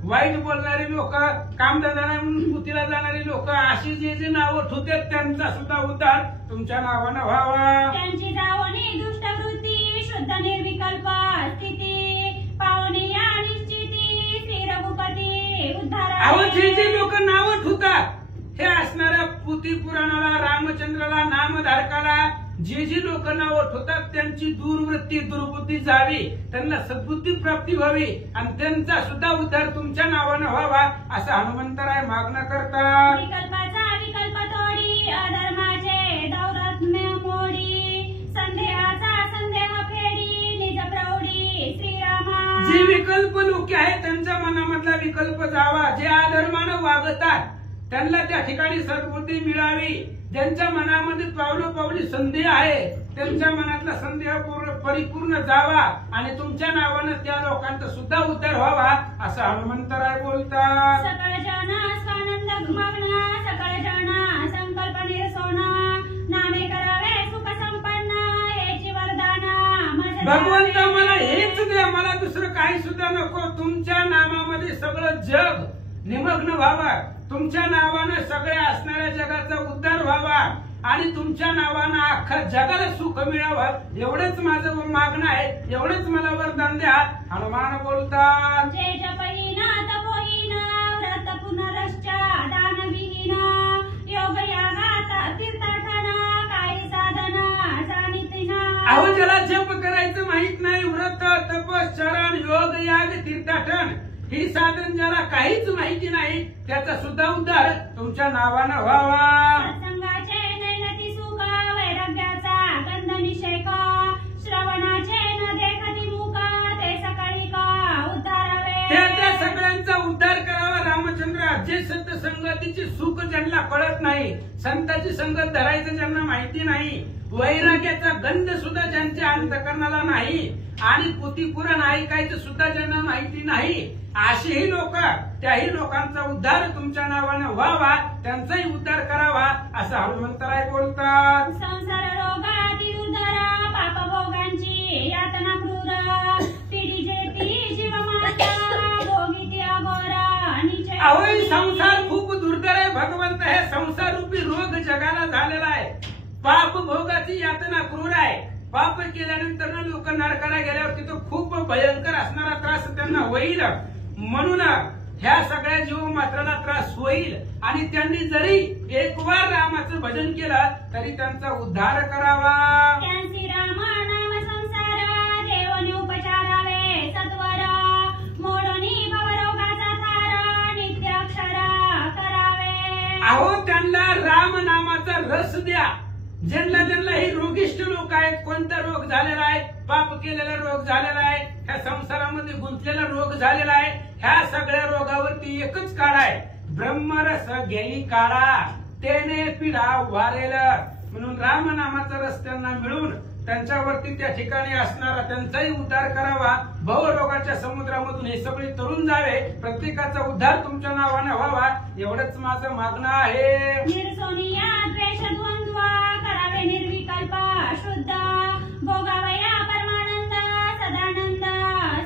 वाईट बोलणारी लोक, कामधंदा नाही म्हणून पुतीला जाणारी लोक, अशी जे नाव ठेवतात त्यांचा सुद्धा उद्धार तुमच्या नावानं व्हावा. त्यांची जावणी दुष्टवृत्ती शुद्ध निर्विकल्प स्थिती पावनी या निश्चिती श्री रघुपती उद्धार. अहो जे लोक नाव ठेवतात हे असणाऱ्या पुती पुराणाला, रामचंद्राला, नामधारकाला जे लोक नाव ठेवतात त्यांची दुर्वृत्ती दुर्बुद्धी जावी, त्यांना सद्बुद्धी प्राप्ती व्हावी आणि त्यांचा सुद्धा उद्धार तुमच्या नावानं व्हावा असं हनुमंतराय मागणं करतात. विकल्पाचा विकल्प तोडी अधर्माचे दौरात्म्य मोडी संदेहाचा संदेह फेडी निज प्रौढी श्रीरामा. जे विकल्प लोक आहेत त्यांच्या मनामधला विकल्प जावा, जे अधर्मानं वागतात त्यांना त्या ठिकाणी सद्बुद्धी मिळावी, ज्यांच्या मनामध्ये पावलोपावली संदेह आहे त्यांच्या मनातला संदेह परिपूर्ण जावा आणि तुमच्या नावानं त्या लोकांचा सुद्धा उद्धार व्हावा असं हनुमंतराय बोलतात. सकळ जन स्वानंद मग्न सकळ जन संकल्प निरसोन नामे करावे सुख संपन्न हेची वरदान. भगवंत मला हेच द्या, मला दुसरं काही सुद्धा नको. तुमच्या नामामध्ये सगळं जग निमग्न व्हावं, तुमच्या नावानं सगळ्या असणाऱ्या जगाचा उद्धार व्हावा आणि तुमच्या नावानं अख्खा जगाला सुख मिळावं एवढंच माझं मागणं आहे, एवढंच मला वरदान द्या हनुमान बोलतात. जे जपहीन तपोहीन व्रत पुनरश्च दानविहीन योग यागात तीर्थाटन काही साधन जाणीत ना. अहो ज्याला जप करायचं माहित नाही, व्रत तपस चरण योग याग तीर्थाटन ही साधन ज्याला काहीच माहिती नाही त्याचा सुद्धा उद्धार तुमच्या नावानं व्हावा. सत्संगाचे नैनती सुख वैराग्याचा गंध निषेक श्रवणाचे न देखती मुख ते सकाळी का उद्धारावे. त्या सगळ्यांचा उद्धार करावा रामचंद्र. जे संत संगतीचे सुख ज्यांना कळत नाही, संतांची संगत धरायचं ज्यांना माहिती नाही, वैराग्याचा गंध सुद्धा ज्यांच्या अंतकरणाला नाही आणि पुतीपुराण ऐकायचं सुद्धा ज्यांना माहिती नाही, असेही लोक, त्याही लोकांचा उद्धार तुमच्या नावानं व्हावा, त्यांचाही उद्धार करावा असं हनुमंतराय बोलतात. संसार रोगातील उदरा पापभोगांची यातना क्रूर पिढी जेती जीवमाता भोगिती अघोर निचे. अहो संसार खूप दुर्धर आहे भगवंत. हे संसार रूपी रोग जगाला झालेला आहे. पाप भोगाची यातना क्रूर आहे. पाप केल्यानंतर लोक नरकाला गेल्यावर तिथं खूप भयंकर असणारा त्रास त्यांना होईल. म्हणून ह्या सगळ्या जीव मात्राला त्रास होईल आणि त्यांनी जरी एक वार रामाचं भजन केलं तरी त्यांचा उद्धार करावा. त्यांची राम नाम संसार देवनी उपचारावे सत्वर मोडणी भवरोगाचा थार नित्य अक्षर करावे. अहो त्यांना राम नामाचा रस द्या. ज्यांना हे रोगिष्ट लोक आहेत, कोणता रोग झालेला आहे, पाप केलेला रोग झालेला आहे, ह्या संसारामध्ये गुंतलेला रोग झालेला आहे, ह्या सगळ्या रोगावरती एकच काळ आहे, ब्रह्मरस घेई काळा त्याने पिढा वारेल. म्हणून राम नामाचा रस त्यांना मिळून त्यांच्यावरती त्या ठिकाणी असणारा त्यांचाही उद्धार करावा. भवरोगाच्या समुद्रामधून हे सगळे तरुण जावे, प्रत्येकाचा उद्धार तुमच्या नावाने व्हावा एवढंच माझं मागणं आहे. निर्सोनिया द्वेष द्वंद्व करावे निर्विकल्प शुद्ध भोगावया परमानंद सदानंद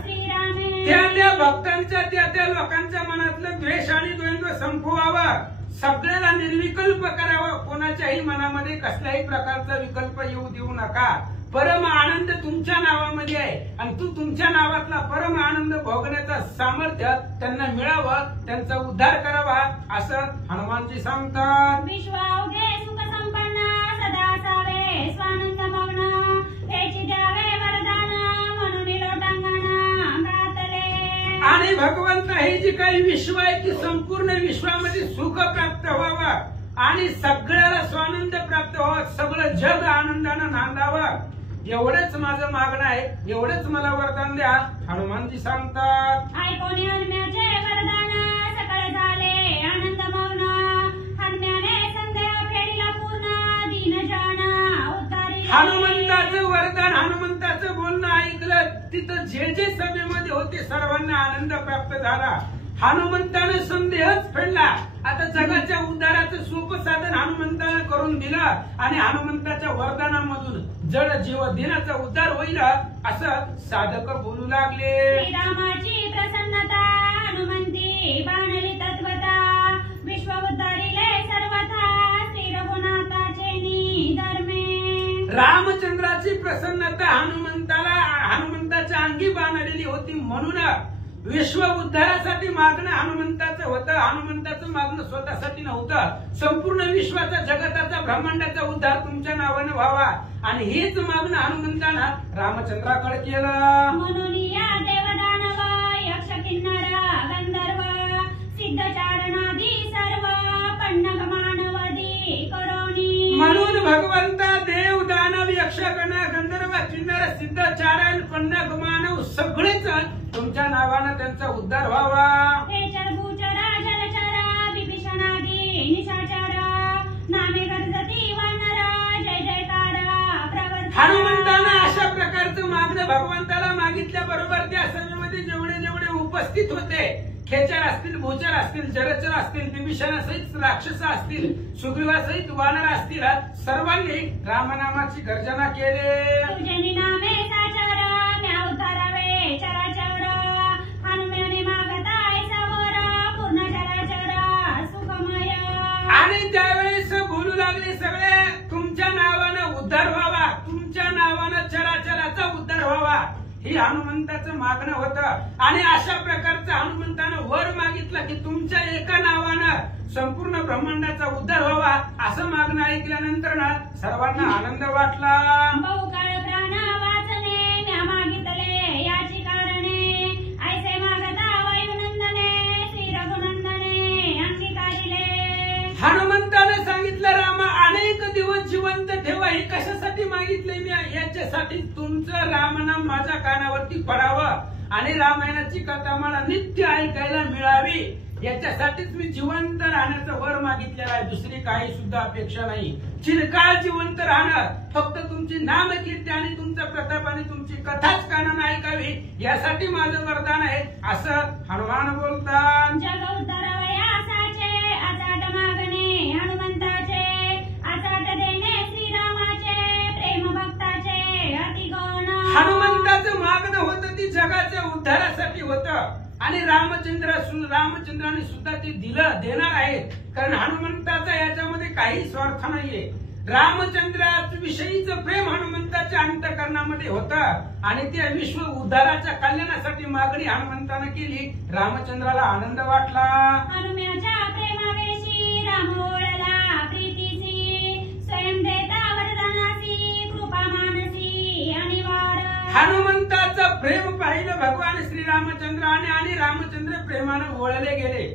श्रीरामे. त्या भक्तांच्या त्या लोकांच्या मनातलं द्वेष आणि द्वंद्व संपवावं, सगळ्याला निर्विकल्प करावं. कोणाच्याही मनामध्ये कसल्याही प्रकारचा विकल्प येऊ देऊ नका. परम आनंद तुमच्या नावामध्ये आहे आणि तू तुमच्या नावातला परम आनंद भोगण्याचा सामर्थ्य त्यांना मिळावं, त्यांचा उद्धार करावा असं हनुमानजी सांगतात. विश्वावघे सुख संपन्न सदा असावे स्वानंद मग्न हेची द्यावे वरदान म्हणून लोटांगण गातले. आणि भगवंत हे जे काही विश्व आहे की संपूर्ण विश्वामध्ये सुख प्राप्त व्हावं आणि सगळ्याला स्वानंद प्राप्त व्हावा, सगळं जग आनंदानं नांदावं, एवढंच माझं मागणं आहे, एवढंच मला वरदान द्या हनुमानजी सांगतात. ऐकोनी हनुम्याचे वरदान सकळ झाले आनंद मौन हनुम्याने संदेह फेडला पूर्ण दीनजन उद्धारी. हनुमंताचं वरदान, हनुमंताचं बोलणं ऐकलं, तिथं जे जे सभेमध्ये होते सर्वांना आनंद प्राप्त झाला. हनुमंतानं संदेहच फेडला. आता जगाच्या उद्धाराचं सोपं साधन हनुमंतानं करून दिलं आणि हनुमंताच्या वरदानामधून जड जीव दिनाचा उद्धार होईल असं साधक बोलू लागले. श्रीरामाची प्रसन्नता हनुमंती बाणली तत्वता विश्व उद्धारिले सर्वथा श्री रघुनाथाचे निधर्मे. रामचंद्राची प्रसन्नता हनुमंताच्या अंगी बांधलेली होती म्हणून विश्व उद्धारासाठी मागणं हनुमंताचं होतं. हनुमंताचं मागणं स्वतःसाठी नव्हतं. संपूर्ण विश्वाचा, जगताचा, ब्रह्मांडाचा उद्धार तुमच्या नावानं व्हावा आणि हेच मागणं हनुमंतानं रामचंद्राकडे केलं. म्हणून या देवदानव यक्ष किन्नर गंधर्व सिद्धचारणादी सर्व पन्नग मानवदी करोनी. म्हणून भगवंता देव, दानव, यक्षगण, गंधर्व, किन्नर, सिद्धचारण, पन्नग मानव सगळेच तुमच्या नावानं त्यांचा उद्धार व्हावा. हे चरभूचरा जलचरा विभीषणादी निशाचर नामे गर्जती वानरा जय जयकार प्रवर्त. हनुमंतानं अशा प्रकारचं मागणं भगवंताला मागितल्या बरोबर त्या सभेमध्ये जेवढे जेवढे उपस्थित होते, खेचर असतील, भूचर असतील, जलचर असतील, विभीषणासहित राक्षस असतील, सुग्रीवासहित वानर असतील, सर्वांनी रामनामाची गर्जना केली. तुझे नामे साचार म्या उतारावे चराचर हनुमाने मागताय सावर पूर्ण चराचर सुखमय. आणि त्यावेळेस बोलू लागले सगळे, तुमच्या नावानं उद्धार व्हावा, तुमच्या नावानं चराचराचा उद्धार व्हावा, ही हनुमंताचं मागणं होतं. आणि अशा प्रकारचं हनुमंतानं वर मागितलं की तुमच्या एका नावानं संपूर्ण ब्रह्मांडाचा उद्धार व्हावा असं मागणं ऐकल्यानंतर ना सर्वांना आनंद वाटला. बहुकाळ प्राण वाचने म्या मागितले याची कारणे ऐसे मागता वायुनंदने श्री रघुनंदने अंगीकारिले. हनुमंतानं सांगितलं, रामा अनेक दिवस जिवंत ठेवा. हे कशासाठी मागितले मी? याच्यासाठी तुमचं रामनाम माझ्या कानावरती पडावं आणि रामायणाची कथा मला नित्य ऐकायला मिळावी, याच्यासाठीच मी जिवंत राहण्याचं वर मागितलेलं आहे. दुसरी काही सुद्धा अपेक्षा नाही. चिरकाळ जिवंत राहणं, फक्त तुमची नामकीर्ती आणि तुमचा प्रताप आणि तुमची कथाच कानानं ऐकावी यासाठी माझं वरदान आहे असं हनुमान बोलतात. जग उतरवयासाचे अचाट मागणे हनुमंताचे अचाट देणे श्रीरामाचे प्रेम भक्ताचे अतिगौण. हनुमंताचं मागणं होतं ती जगाच्या उद्धारासाठी होतं आणि रामचंद्राने सुद्धा ते देणार आहेत. कारण हनुमंताचा याच्यामध्ये काही स्वार्थ नाहीये. रामचंद्राविषयीचं प्रेम हनुमंताच्या अंतःकरणामध्ये होतं आणि त्या विश्व उद्धाराच्या कल्याणासाठी मागणी हनुमंतानं केली. रामचंद्राला आनंद वाटला. हनुम्याच्या प्रेमावेशी राम ओळला प्रीतीसी स्वयं देता वरदानासी कृपा मानसी अनिवार. हनुमंताचं प्रेम पाहिलं भगवान श्रीरामचंद्राने आणि रामचंद्र प्रेमानं ओळले गेले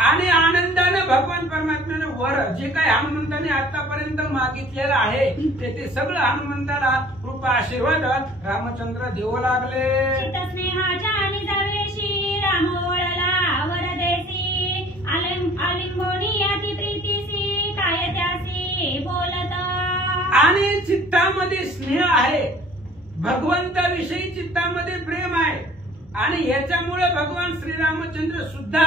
आणि आनंदानं भगवान परमात्म्यानं वर जे काही हनुमंताने आतापर्यंत मागितलेलं आहे ते सगळं हनुमंताला कृपा आशीर्वाद रामचंद्र देऊ लागले. चित्तस्नेहाच्या निजावेशी राम ओळला वरदेसी आलिंगोनी अति प्रीतीसी काय त्यासी बोलत. आणि चित्तामध्ये स्नेह आहे, भगवंताविषयी चित्तामध्ये प्रेम आहे आणि याच्यामुळे भगवान श्रीरामचंद्र सुद्धा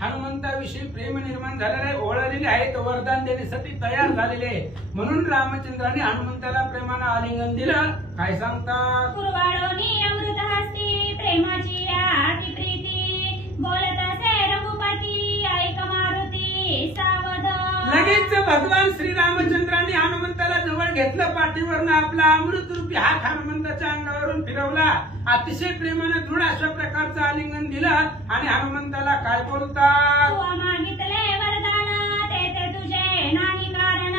हनुमंताविषयी प्रेम निर्माण झालेलं आहे, ओळखलेले आहेत, वरदान देण्यासाठी तयार झालेले आहे. म्हणून रामचंद्राने हनुमंताला प्रेमानं आलिंगन दिलं. काय सांगतात? कुरवाळोनी अमृत हस्ती प्रेमाची अति प्रीती बोलत असे रघुपती ऐक मारुती सावध. लगेच भगवान श्रीरामचंद्राने हनुमंताला जवळ हनुमंतानं घेतलं पाठीवरनं आपला अमृतरूपी हात हनुमंताच्या अंगावरून फिरवला, अतिशय प्रेमानं दृढ अशा प्रकारचं आलिंगन दिलं आणि हनुमंताला काय बोलतात? तू मागितले वरदान ते तुझे नाही कारण,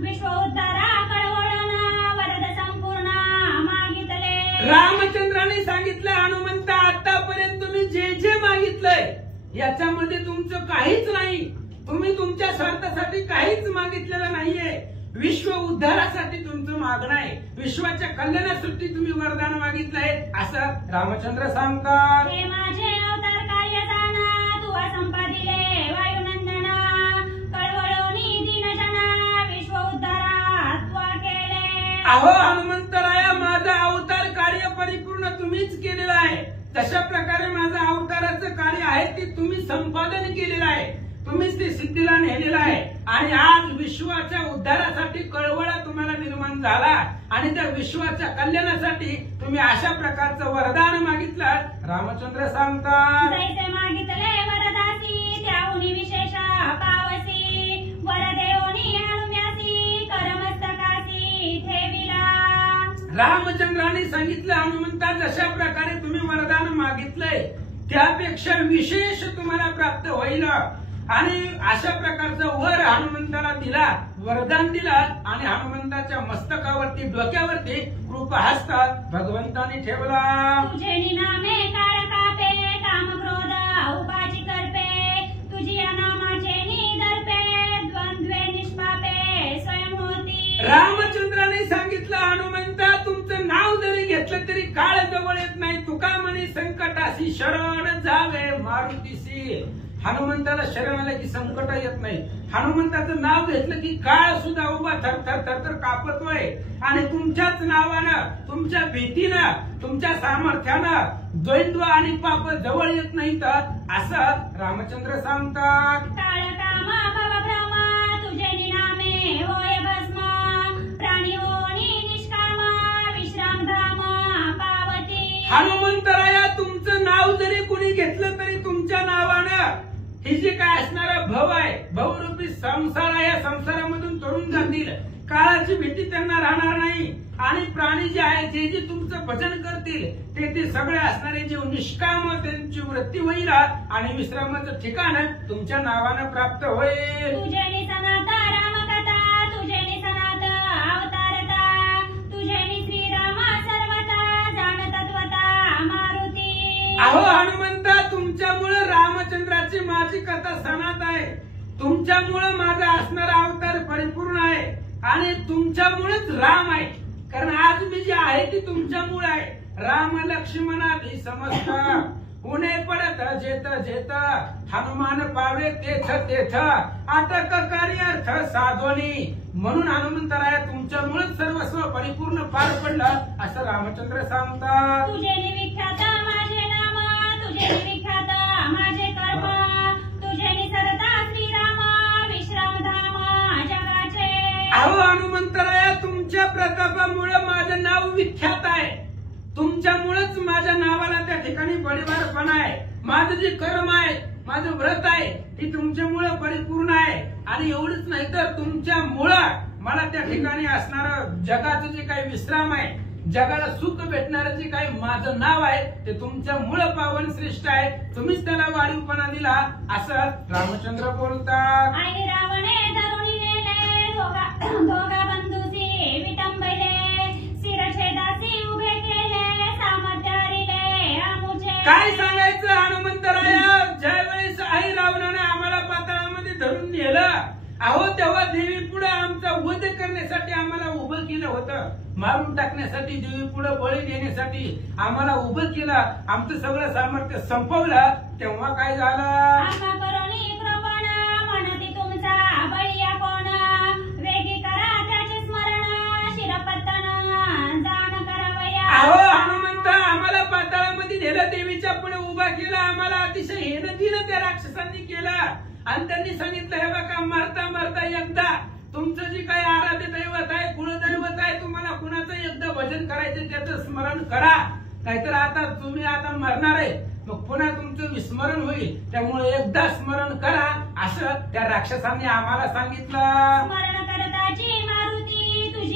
विश्व उद्धारा कळवळण वरद संपूर्ण मागितले. रामचंद्राने सांगितलं, हनुमंत आतापर्यंत तुम्ही जे जे मागितलंय याच्यामध्ये तुमचं काहीच नाही, तुम्ही तुमच्या स्वार्थासाठी काहीच मागितलेलं नाहीये. विश्व उद्धारासाठी तुमचं मागणं आहे, विश्वाच्या कल्याणासाठी तुम्ही वरदान मागितलंय असं रामचंद्र सांगतात. हे माझे अवतार कार्य जाणा, तू संपादिले वायुनंदना, कळवळोनी दीनजना, विश्व उद्धारात त्वा केले. अहो हनुमंतराया, माझं अवतार कार्य परिपूर्ण तुम्हीच केलेलं आहे. तशा प्रकारे माझं अवताराचं कार्य आहे ते तुम्ही संपादन केलेलं आहे, तुम्हीच ते सिद्धीला नेलेलं आहे. आणि आज विश्वाच्या उद्धारासाठी कळवळा तुम्हाला निर्माण झाला आणि त्या विश्वाच्या कल्याणासाठी तुम्ही अशा प्रकारचं वरदान मागितलं. रामचंद्र सांगतात, जैसे मागितले वरदासी, त्याहुनी विशेष पावसी, वरदेवनी अनुम्यासी, करमस्तकासी ठेविला. रामचंद्राने सांगितलं, हनुमंता जशा प्रकारे तुम्ही वरदान मागितलंय त्यापेक्षा विशेष तुम्हाला प्राप्त होईल. आणि अशा प्रकारचं वर हनुमंताला दिला, वरदान दिला आणि हनुमंताच्या मस्तकावरती डोक्यावरती कृपाहस्त भगवंताने ठेवला. तुझे नामे काळ कापे, काम क्रोध उपाची करपे, तुझी नामाचे निदर्पे, द्वंद्वे निष्पापे स्वयं होती. रामचंद्राने सांगितलं, हनुमंता तुमचं नाव जरी घेतलं तरी काळ जवळ येत नाही. तुका म्हणे संकटाशी शरण जावे मारुतीशी. हनुमंताला शरण आलं की संकट येत नाही. हनुमंताचं नाव घेतलं की काळ सुद्धा उभा थरथर थरथर कापतोय. आणि तुमच्याच नावानं, तुमच्या भीतीनं, तुमच्या सामर्थ्यानं द्वंद्व आणि पाप जवळ येत नाहीत असं रामचंद्र सांगतात. काळ कामा भव भ्रमा, तुझे निनामे होय भस्म, प्राणी होनी निष्कामा, विश्रामधाम पावती. हनुमंतराया, तुमचं नाव जरी कुणी घेतलं तरी तुमच्या नावानं ही जी काय असणारा भव आहे, भवरूपी संसार आहे, या संसारामधून तरुण जातील. काळाची भीती त्यांना राहणार नाही. आणि प्राणी जे आहे, जे जे तुमचं भजन करतील ते सगळे असणारे जीव निष्काम त्यांची वृत्ती होईल आणि विश्रामाचं ठिकाण तुमच्या नावानं प्राप्त होईल. तुझे निसनात रामकथा, तुझे निसनात अवतारता, तुझे श्रीराम सर्वता, जाण तत्वता मारुती. अहो हनुमंता, तुमच्यामुळे रामचंद्राची माझी कथा सणात आहे, तुमच्यामुळे माझा असणारा अवतार परिपूर्ण आहे आणि तुमच्यामुळेच राम आहे. कारण आज मी जे आहे ती तुमच्यामुळे आहे. राम लक्ष्मणाभी समस्त, उणे पडत जेत जेत, हनुमान पावे तेथ तेथ, अटक कार्यार्थ साधोनी. म्हणून हनुमंतराया, तुमच्यामुळेच सर्वस्व परिपूर्ण पार पडलं असं रामचंद्र सांगतात. तुझे विख्यात माझे नाम, तुझे विख्यात माझे कर्म, तुझे निसरता श्रीराम, विश्रामधाम जगाचे. अहो हनुमंतराया, तुमच्या प्रतापामुळे माझं नाव विख्यात आहे. तुमच्यामुळेच माझ्या नावाला त्या ठिकाणी बळीवारपणा आहे. माझं जे कर्म आहे, माझं व्रत आहे, ती तुमच्यामुळे परिपूर्ण आहे. आणि एवढंच नाही तर तुमच्यामुळं मला त्या ठिकाणी असणारं जगाचं जे काही विश्राम आहे, जगाला सुख भेटणारं जे काही माझं नाव आहे ते तुमच्यामुळं पावन श्रेष्ठ आहे. तुम्हीच त्याला वाढीवपणा दिला असं रामचंद्र बोलतात. आणि रावणे धरुणी नेले, दोघा बंधूसी विटंबले, शिरछेदासी उभे केले, सामर्थ्य हरिले आमुचे. काय सांगायचं हनुमंतराया, ज्यावेळेस आई रावणाने आम्हाला पाताळामध्ये धरून नेलं, अहो तेव्हा देवी पुढे आमचा वध करण्यासाठी आम्हाला उभं केलं होतं, मारून टाकण्यासाठी, देवी पुढे बळी देण्यासाठी आम्हाला उभं केलं, आमचं सगळं सामर्थ्य संपवलं. तेव्हा काय झालं? आम्हा करुणी कृपण, म्हणती तुमचा बळीया कोण, वेगी करा त्याचे स्मरण, शिरपत्तन जाण करावया. अहो हनुमंत, आम्हाला पाताळामध्ये नेलं, देवीच्या पुढे उभा केला, आम्हाला अतिशय हेनतीनं त्या राक्षसांनी केलं. आणि त्यांनी सांगितलं, हे बघा, मरता मरता एकदा तुमचं जे काही आराध्य दैवत आहे, कुलदैवत आहे, तुम्हाला कुणाचं एकदा भजन करायचं त्याचं स्मरण करा, नाहीतर आता तुम्ही आता मरणार आहे, मग पुन्हा तुमचं विस्मरण होईल. त्यामुळे एकदा स्मरण करा असं त्या राक्षसांनी आम्हाला सांगितलं. स्मरण करताची मारुती, तुझी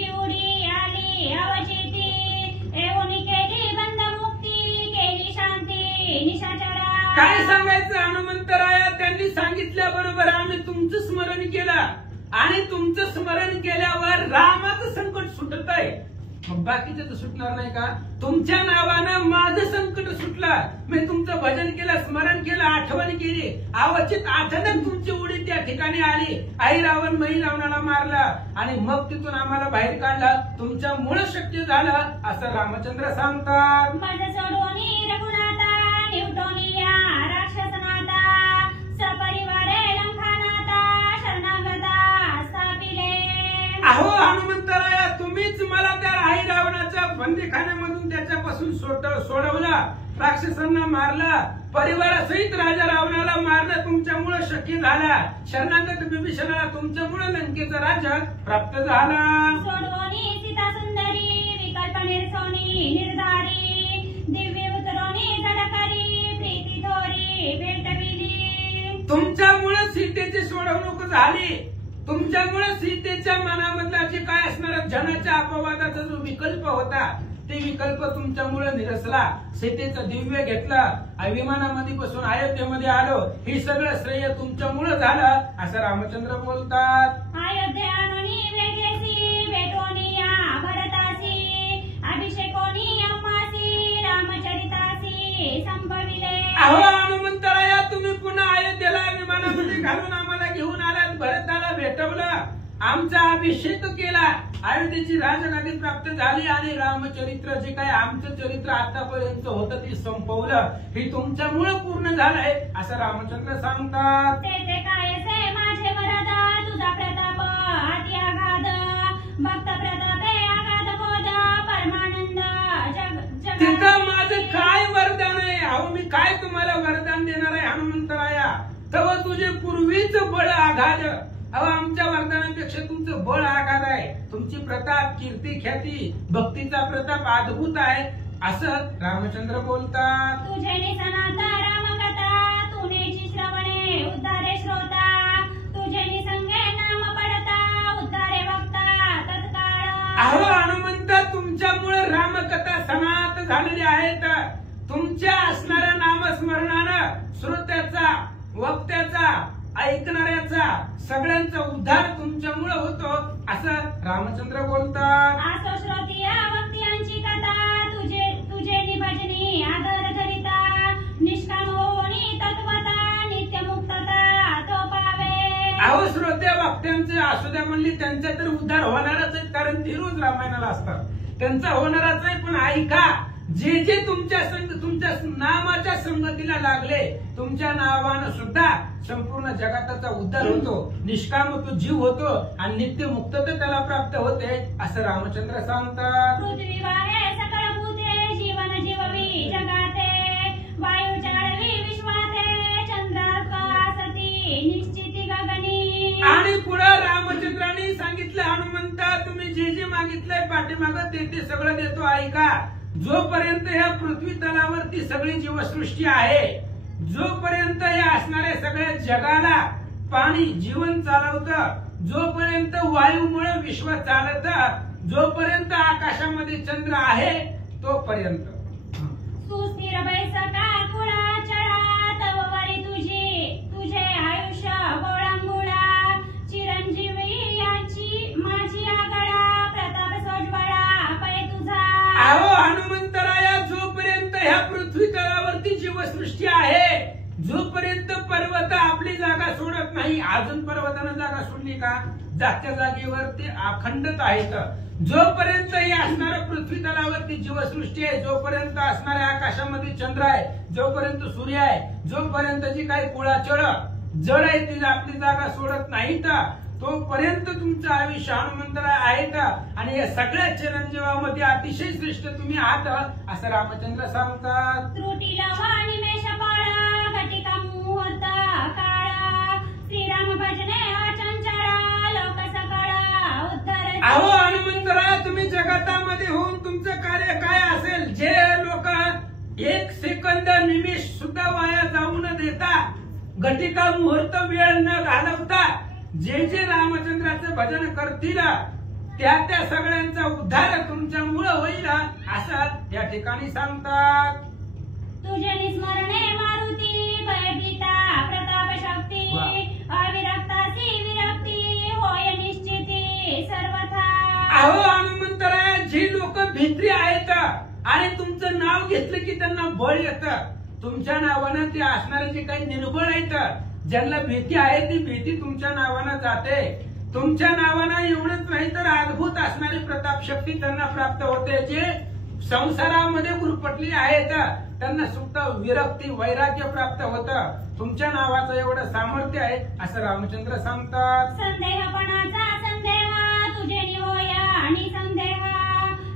काय सांगायचं हनुमंतराया, त्यांनी सांगितल्याबरोबर आम्ही तुमचं स्मरण केलं आणि तुमचं स्मरण केल्यावर रामाचं संकट सुटत आहे. मग बाकीचं तर सुटणार नाही का? तुमच्या नावानं माझं संकट सुटलं. मी तुमचं भजन केलं, स्मरण केलं, आठवण केली. अवचित अचानक तुमची उडी त्या ठिकाणी आली. आई रावण मही रावणाला मारलं आणि मग तिथून आम्हाला बाहेर काढलं. तुमच्यामुळे शक्य झालं असं रामचंद्र सांगतात. मज सोडोनी रघुनाथा निवटोनी या राक्षसनाथा सपरिवारे लंकानाथा शरणागता स्थापिले. अहो हनुमंतराया, तुम्हीच मला त्या आई रावणाच्या बंदीखान्यामधून त्याच्यापासून सोडवलं, राक्षसांना मारलं, परिवारासहित राजा रावणाला मारणं तुमच्यामुळे शक्य झालं. शरणागत विभीषणाला तुमच्यामुळे लंकेचं राज्य प्राप्त झालं. सोडवोनी सीता सुंदरी विकल्प निर्सोनी निर्धारी दिव्य उतरोनी झडकरी प्रीती थोरी भेटविली. तुमच्यामुळे सीतेची सोडवणूक झाली. तुमच्यामुळे सीतेच्या मनामधला जे काय असणारा जनाच्या अपवादाचा जो विकल्प होता ते विकल्प तुमच्यामुळे निरसला. सीतेचं दिव्य घेतलं, विमानामध्ये बसून अयोध्येमध्ये आलो. हे सगळं श्रेय तुमच्यामुळे झालं असं रामचंद्र बोलतात. अयोध्यानोनी भेटेसी भेटोनी या भरतासी अभिषेकोनी अम्मासी रामचरितासी संभविले. अहो हनुमंतराया, तुम्ही पुन्हा अयोध्येला विमानामध्ये घालून आम्हाला घेऊन आलात, भरताला भेटवलं, आमचा अभिषेक केला, अयोध्येची राजगादी प्राप्त झाली आणि रामचरित्र जे काय आमचं चरित्र आतापर्यंत होतं ते संपवलं. हे तुमच्यामुळे पूर्ण झालंय असं रामचंद्र सांगतात. ते कायसे माझे वरदा तुझा प्रताप अति आगाध भक्त प्रतापे आगाध बोध परमानंद जग तिथं माझं काय वरदान आहे? अहो मी काय तुम्हाला वरदान देणार आहे हनुमंतराया? तेव्हा तुझे पूर्वीच बळ आघात. अहो आमच्या वरदानापेक्षा तुमचं बळ आघात आहे. तुमची प्रताप, कीर्ती, ख्याती, भक्तीचा प्रताप अद्भुत आहे असं रामचंद्र बोलतात. तुझे निसनात रामकथा तुनेची श्रवणे उद्धारे श्रोता तुझे निसंगे नाम पडता उद्धारे वक्ता तत्काळ. अहो हनुमंत, तुमच्यामुळे रामकथा सनात झालेल्या आहेत. तुमच्या असणाऱ्या नामस्मरणानं श्रोत्याचा, वक्त्याचा, ऐकणाऱ्याचा सगळ्यांचा उद्धार तुमच्यामुळे होतो असं रामचंद्र बोलतात. आसो श्रोतिया वक्त्यांची कथा तुझे निभजनी आदर करिता निष्काम होनी तत्वता नित्य मुक्तता तो पावे. अहो श्रोत्या वक्त्यांचे असू द्या म्हणली, त्यांचा तर उद्धार होणारच आहे, कारण ते रोज रामायणाला असतात. त्यांचा होणारच आहे. पण ऐका, जे जे तुमच्या नामाच्या संगतीला लागले, तुमच्या नावानं सुद्धा संपूर्ण जगाचा उद्धार होतो, निष्काम तो जीव होतो आणि नित्य मुक्तता त्याला प्राप्त होते असं रामचंद्र सांगतात. पृथ्वी वारे सकळ भूते जीवन जीववी जगाते वायू चाळवी विश्वाते चंद्रासती निश्चिती गगनी. आणि पुढे रामचंद्रांनी सांगितलं, हनुमंता तुम्ही जे जे मागितलंय पाठीमागं ते सगळं देतो. ऐका, जोपर्यंत या पृथ्वी तलावरती सगळी जीवसृष्टी आहे, जोपर्यंत या असणाऱ्या सगळ्या जगाला पाणी जीवन चालवतं, जोपर्यंत वायूमुळे विश्व चालतं, जोपर्यंत आकाशामध्ये चंद्र आहे तोपर्यंत सुस्थिर बैसका कुळा चढा तववरी तुझे आयुष्य गोळांगुळा चिरंजीवी यांची माझी आगळा प्रताप सोजवळा पै तुझा. अहो हनुमंतराया, जोपर्यंत ह्या पृथ्वी तळावरती जीवसृष्टी आहे, जोपर्यंत पर्वत आपली जागा सोडत नाही, अजून पर्वतानं जागा सोडली का? जागच्या जागेवरती अखंडत आहेत. जोपर्यंत हे असणाऱ्या पृथ्वी तलावरती जीवसृष्टी आहे, जोपर्यंत असणाऱ्या आकाशामध्ये चंद्र आहे, जोपर्यंत सूर्य आहे, जोपर्यंत जी काही कुळाचळ जड आहे ती आपली जागा सोडत नाहीत, तोपर्यंत तुमचं आयुष्य हनुमंतरा आहेत. आणि या सगळ्या चिरंजीवामध्ये अतिशय श्रेष्ठ तुम्ही आहात असं रामचंद्र सांगतात. त्रुटीला वाणिमेष पाळा घटिका मुहूर्त काळा श्रीराम भजने अचंचळा लोक सकळा उद्धर. अहो हनुमंतरा, तुम्ही जगतामध्ये होऊन तुमचं कार्य काय असेल, जे लोक एक सेकंद निमिष सुद्धा वाया जाऊ न देता, घटिका मुहूर्त वेळ न घालवता जे जे रामचंद्राचं भजन करतील त्या सगळ्यांचा उद्धार तुमच्यामुळे होईल असं या ठिकाणी सांगतात. तुझे निस्मरणे मारुती भयभीता प्रताप शक्ती वा. अविरक्तासी विरक्ती होय निश्चिती सर्वथा. अहो हनुमंतराया, जी लोक भित्री आहेत आणि तुमचं नाव घेतलं की त्यांना बळ येतं, तुमच्या नावानं ते असणारे जे काही निर्बळ आहेत, ज्यांना भीती आहे ती भीती तुमच्या नावानं जाते. तुमच्या नावानं एवढंच नाही तर अद्भुत असणारी प्रताप शक्ती त्यांना प्राप्त होते. जे संसारामध्ये गुरपटली आहेत त्यांना सुप्त विरक्ती वैराग्य प्राप्त होतं. तुमच्या नावाचं एवढं सामर्थ्य आहे असं रामचंद्र सांगतात. संदेहपणाचा संदेह तुझे निहोय आणि संदेह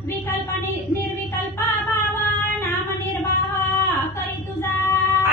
विकल्प निर्विकल्प भाव नाम निर्वाह करी तुझा.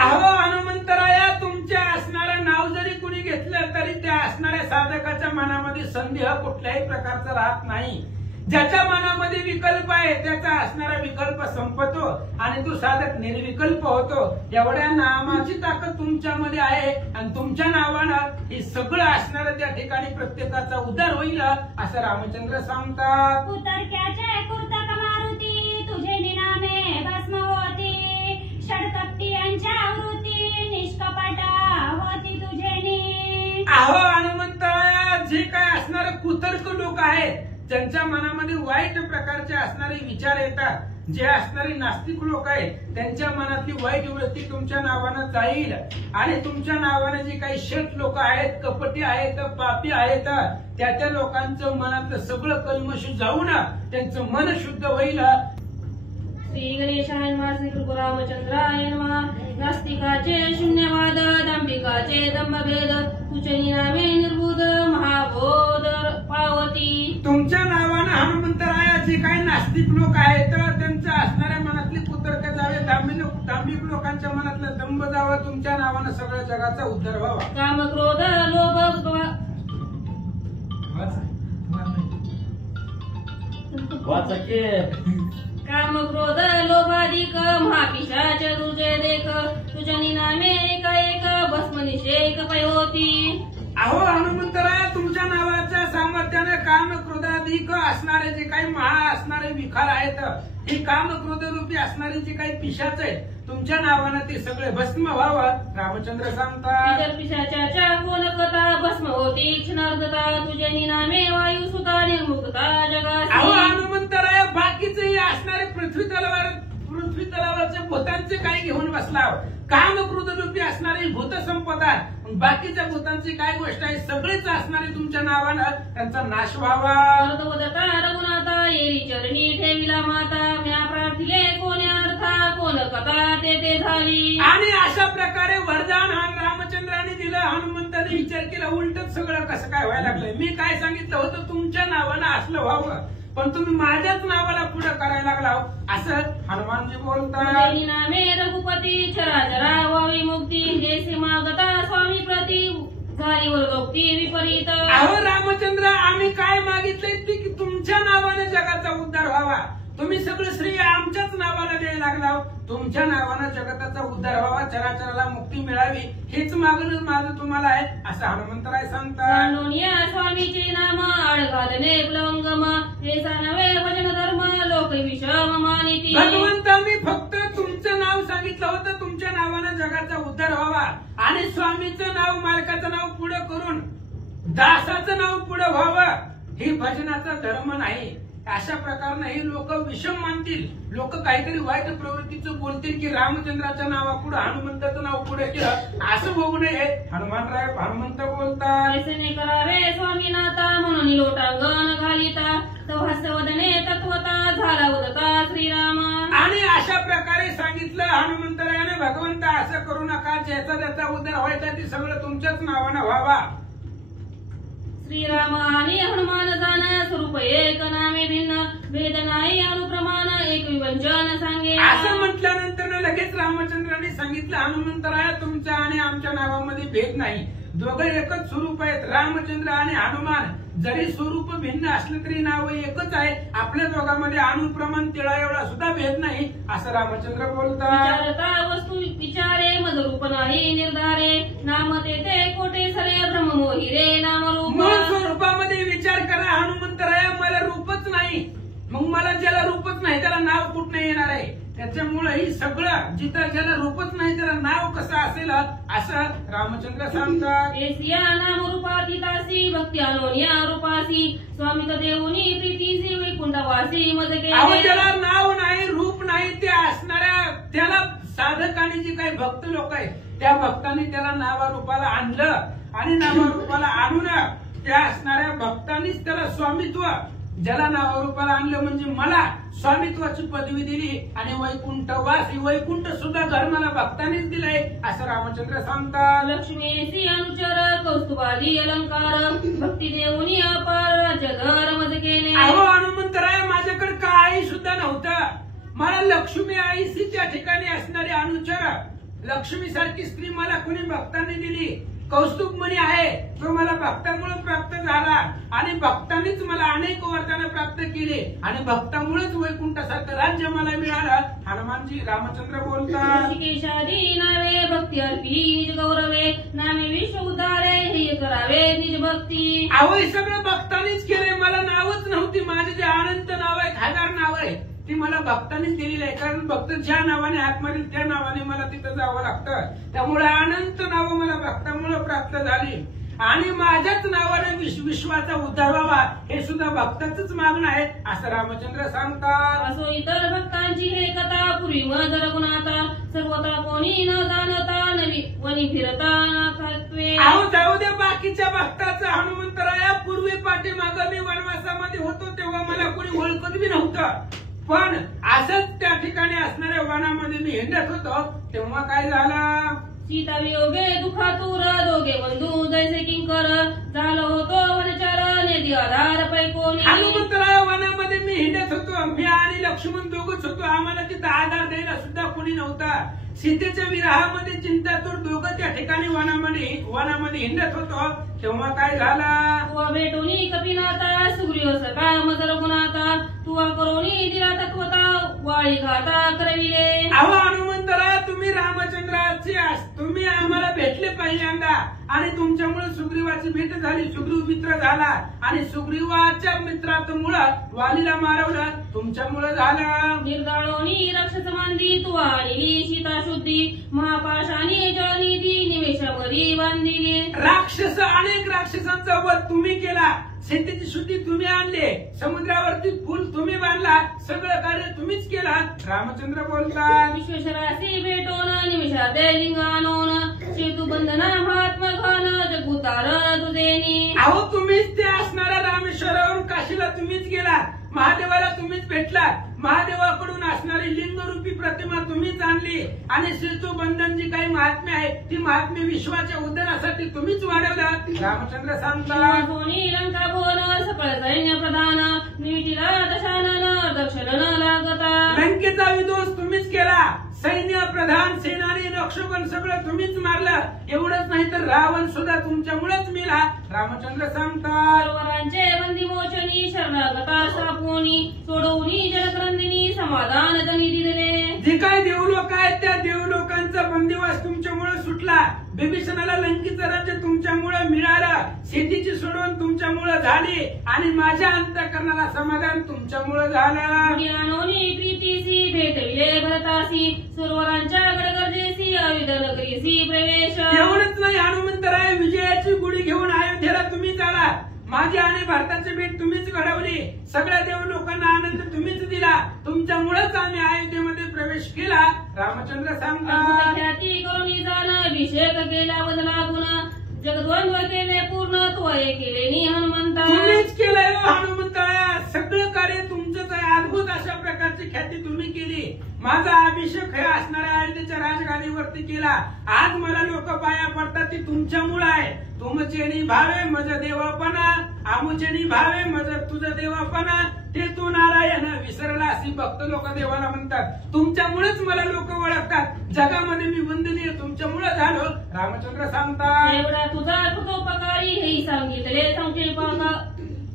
अहो हनुमंतराया, तुमच्या असणारं नाव जरी कुणी घेतलं तरी त्या असणाऱ्या साधकाच्या मनामध्ये संदेह कुठल्याही प्रकारचा राहत नाही. ज्याच्या मनामध्ये विकल्प आहे त्याचा असणारा विकल्प संपतो आणि तो साधक निर्विकल्प होतो. एवढ्या नामाची ताकद तुमच्यामध्ये आहे आणि तुमच्या नावानं हे सगळं असणारं त्या ठिकाणी प्रत्येकाचा उद्धार होईल असं रामचंद्र सांगतात. कुतर्क्याचे कुर्तक मारुती तुझे निनामे भस्म होती षडकप्ती यांच्या वृत्ती निष्कपटा होती तुझे नी. अहो हनुमंतराया, जे काय असणारे कुतर्क लोक आहेत त्यांच्या मनामध्ये वाईट प्रकारचे असणारे विचार येतात, जे असणारे नास्तिक लोक आहेत त्यांच्या मनातली वाईट वृत्ती तुमच्या नावानं जाईल आणि तुमच्या नावानं जे काही शट लोक आहेत, कपटी आहेत, पापी आहेत, त्या लोकांचं मनातलं सगळं कल्मश जाऊन त्यांचं मन शुद्ध होईल. श्री गणेशाय नमः. श्री कृपारामचंद्राय नमः. नास्तिकाचे शून्यवाद, दांभिकाचे दंभभेद, तुझे नामे निर्बुध महाबोध पावती. तुमच्या नावानं हनुमंतराया जे काही नास्तिक लोक आहेत त्यांच्या असणाऱ्या मनातली कुतर्क जावे, दांभिक लोकांच्या मनातलं दंभ जावं, तुमच्या नावानं सगळ्या जगाचा उद्धार व्हावा. काम क्रोध लोभ वाचाचे काम क्रोध लोभाधिक महापिशाच तुझे देख तुझ्या नामे एक भस्म निषेक पै होती. अहो हनुमंतराया, तुमच्या नावाच्या सामर्थ्याने काम क्रोधाधिक असणारे जे काही महा असणारे विकार आहेत, हे काम क्रोधरूपी असणारे जे काही पिशाच आहेत तुमच्या नावानं ते सगळे भस्म व्हावं रामचंद्र सांगतात. इतर पिशाच्या कोण कथा भस्म होती क्षणार्धता तुझे नामे वायू सुता निर्मुक्ता अहो जगासी. हनुमंतराया, बाकीचे असणारे पृथ्वी तलावाचे भूतांचे काही घेऊन बसला. काम क्रोधरूपी असणारी भूत संपदा, बाकीच्या भूतांची काय गोष्ट आहे सगळेच असणारे तुमच्या नावानं त्यांचा नाश व्हावा. अर्धवदता रघुनाथा येरी चरणी ठेविला माता म्या प्रार्थिले कोणी अर्था कोण कथा ते झाली. आणि अशा प्रकारे वरदान रामचंद्राने दिलं. हनुमंताने विचार केला उलटच सगळं कसं काय व्हायला लागलंय. मी काय सांगितलं होतं तुमच्या नावानं असलं व्हावं, पण तुम्ही माझ्याच नावाला पुढे करायला लागला असं हनुमानजी बोलतात. तुझे नामे रघुपती चराचरा व्हावी मुक्ती जैसे मागता स्वामी प्रती झाली वर्गोक्ती विपरीत. अहो रामचंद्र, आम्ही काय मागितलंय की तुमच्या नावाने जगाचा उद्धार व्हावा. तुम्ही सगळं श्रेय आमच्याच नावाला द्यायला लागला. तुमच्या नावानं जगताचा उद्धार व्हावा, चराचराला मुक्ती मिळावी, हेच मागणं माझं तुम्हाला आहे असं हनुमंतराय सांगतात. जाणूनिया स्वामीचे नाम आड घालणे प्लवंगम हेसा नवे भजन धर्म लोक विषम मानिती. भगवंत, मी फक्त तुमचं नाव सांगितलं होतं, तुमच्या नावानं जगाचा उद्धार व्हावा आणि स्वामीचं नाव मालकाचं नाव पुढे करून दासाचं नाव पुढे व्हावं, हे भजनाचा धर्म नाही. अशा प्रकारने हे लोक विषम मानतील. लोक काहीतरी वाईट प्रवृत्तीचं बोलतील की रामचंद्राच्या नावापुढे हनुमंताचं नाव पुढे केलं, असं होऊ नये. हनुमंत बोलतात. ऐसे ने करावे स्वामीनाथा म्हणून लोटांगण घालिता तो हसवदने तत्वता झाला उदता श्रीराम. आणि अशा प्रकारे सांगितलं हनुमंतरायाने, भगवंत असं करू नका, ज्याचा ज्याचा उद्धार व्हायचा ते सगळं तुमच्याच नावानं व्हावा. श्रीराम आणि हनुमान जाण स्वरूप एक नामे भिन्न भेद नाही अनुप्रमाण एक विभंजन सांगे. असं म्हटल्यानंतर लगेच रामचंद्राने सांगितलं हनुमंतराया, तुमच्या आणि आमच्या नावामध्ये भेद नाही, दोघं एकच स्वरूप आहेत. रामचंद्र आणि हनुमान जरी स्वरूप भिन्न असलं तरी नाव एकच आहे. आपल्या दोघांमध्ये अनुप्रमाण तिळा एवढा सुद्धा भेद नाही असं रामचंद्र बोलतात. विचारता वस्तू विचारे मज रूप नाही निर्धारे नाम तेथे कोटे सरे भ्रम मोही रे नाम रूप. मूळ स्वरूपामध्ये विचार करा हनुमंतराया, मला रूपच नाही, मग मला ज्याला रूपच नाही त्याला नाव कुठनं येणार आहे. त्या त्याच्यामुळे ही सगळं जिथं ज्याला रूपच नाही त्याला नाव कसं असेल असं रामचंद्र सांगतात. एसिया नाम रूपातीतासी भक्ती अलोनिया रूपासी स्वामी देऊनी प्रीतीसी वैकुंठवासी मज अहो केले. त्याला नाव नाही रूप नाही ते असणाऱ्या त्याला साधक आणि जे काही भक्त लोक आहेत त्या भक्तांनी त्याला नावारूपाला आणलं आणि नावारूपाला आणून त्या असणाऱ्या भक्तांनीच त्याला स्वामित्व ज्याला नावारूपाला आणलं म्हणजे मला स्वामित्वाची पदवी दिली आणि वैकुंठवासी वैकुंठ सुद्धा घर मला भक्तांनीच दिलंय असं रामचंद्र सांगतात. लक्ष्मीसी अनुचर कौस्तुभादी अलंकार भक्ती देऊनी अपार जगर मज केले. अहो हनुमंतराय माझ्याकडे काही सुद्धा नव्हतं. मला लक्ष्मी आईशी त्या ठिकाणी असणारे अनुचर लक्ष्मी सारखी स्त्री मला कुणी भक्तांनी दिली. कौस्तुभमणी आहे तो मला भक्तामुळे प्राप्त झाला आणि भक्तांनीच मला अनेक वरदानं प्राप्त केली आणि भक्तामुळेच वैकुंठासारखं राज्य मला मिळालं. हनुमानजी रामचंद्र बोलतात. ऋषिकेशादी नावे भक्ती अर्पी निज गौरवे नामे विश्व उदारे हे करावे निज भक्ती. अहो हे सगळं भक्तांनीच केलंय. मला नावच नव्हती. माझे जे अनंत नाव आहेत 1000 नाव आहेत ती मला भक्तांनीच दिलेली आहे. कारण भक्त ज्या नावाने हात मारेल त्या नावाने मला तिथं जावं लागतं. त्यामुळे अनंत नावं मला भक्तामुळे प्राप्त झाली आणि माझ्याच नावाने विश्वाचा उद्धार व्हावा हे सुद्धा भक्ताचंच मागणं आहे असं रामचंद्र सांगतात. असो इतर भक्तांची हे कथा पूर्वी मज रघुनाथा सर्वता कोणी न जाणता नवी वनी फिरता नाथत्वे. अहो जाऊ दे बाकीच्या भक्ताचं. हनुमंतराया पूर्वी पाठीमागं मी वनवासामध्ये होतो तेव्हा मला कोणी ओळखत बी नव्हतं. पण असंच त्या ठिकाणी असणाऱ्या वनामध्ये मी हिंडत होतो तेव्हा काय झालं. सीता वियोगे दुखातूर दोघे बंधू जैसे किंकर झालो होतो वनचर नेदी आधार पैकोनी. हनुमंतराय वनामध्ये मी हिंडत होतो. मी आणि लक्ष्मण दोघच होतो. आम्हाला तिथं आधार द्यायला सुद्धा कोणी नव्हता. सीतेच्या विरहामध्ये चिंतातूर दोघं त्या ठिकाणी वनामध्ये हिंडत होतो तेव्हा काय झाला. तुवा भेटोनी कपिनाथा सुग्रीव सका मज रघुनाथा तुवा करोनी दिला तत्वता वाळी घाता करविले. अहो हनुमंतराय तुम्ही रामचंद्राचे तुम्ही आम्हाला भेटले पहिल्यांदा आणि तुमच्यामुळे सुग्रीवाची भेट झाली. सुग्रीव मित्र झाला आणि सुग्रीवाच्या मित्रामुळं वालीला मारवलं तुमच्यामुळे झालं. निर्गाळोनी राक्षस मांदी तुवा आणली सीता शुद्धी महापाशानी जळनिधी निमेषावरी बांधिली. राक्षस अनेक राक्षसांचा वध तुम्ही केला. सीतेची शुद्धी तुम्ही आणले. समुद्रावरती पूल तुम्ही बांधला. सगळं कार्य तुम्हीच केला. रामचंद्र बोलतात. विश्वेश्वरासी भेटोन निमिषात लिंगानोन सेतू बंधना महात्मा घन जगुतारण तुझेनी. अहो तुम्हीच ते असणाऱ्या रामेश्वरावरून काशीला तुम्हीच गेला. महादेवाला तुम्हीच भेटला. महादेवाकडून असणारी लिंगरूपी प्रतिमा तुम्हीच आणली आणि सेतू बंधन जी काही महात्म्य आहे ती महात्म्य विश्वाच्या उद्धारासाठी तुम्हीच वाढवलं. रामचंद्र सांगतात. सोनी लंका बोल सकळ सैन्य प्रधान नीतीला दशानन दक्षिण लागता. लंकेचा विध्वंस तुम्हीच केला. सैन्य प्रधान सेनानी रक्षकन सगळं तुम्हीच मारलं. एवढंच नाही तर रावण सुद्धा तुमच्यामुळेच मेला. रामचंद्र सांगतात. सरोवरांचे बंदी मोचनी शरणागता सापोनी सोडवणी जलक्रंदिनी समाधान जनी दिले. जे काय देवलोक आहेत त्या देवलोकांचा बंदिवास तुमच्यामुळे सुटला. बिभीषणाला लंकेचं राज्य तुमच्यामुळे मिळालं. शेतीची सोडवण तुमच्यामुळे झाली आणि माझ्या अंतःकरणाला समाधान तुमच्यामुळे झालं. ज्ञानोनी प्रीतीसी भेटविले भरतासी सरोवरांच्या गडगर्जेसी अविध नगरीसी प्रवेश. एवढंच नाही हनुमंतराय विजयाची गुढी घेऊन अयोध्येला तुम्हीच आला. माझी आणि भारताची भेट तुम्हीच घडवली. सगळ्या देवलोकांना आनंद तुम्हीच दिला. तुमच्यामुळेच आम्ही अयोध्येमध्ये प्रवेश केला. रामचंद्र सांगतात. ख्याती करुणी जाण अभिषेक केला बदला गुण जगद्वंद्व केले पूर्ण त्वये केले नि हनुमंता. तुम्हीच केलंय हनुमंता. सगळं कार्य तुमचंच आहे. अद्भुत अशा प्रकारची ख्याती तुम्ही केली. माझा अभिषेक हे असणाऱ्या अयोध्येच्या राजगादीवरती केला. आज मला लोक पाया पडतात ती तुमच्यामुळे आहे. तुमचेनी भावे मज देवपणा आमुचेनी भावे मज तुझं देवपणा ते तू नारायण विसरला अशी भक्त लोक देवाला म्हणतात. तुमच्यामुळेच मला लोक ओळखतात. जगामध्ये मी वंदनीय तुमच्यामुळे झालो. रामचंद्र सांगतात. एवढा तुझा कृतोपकारी हे सांगितले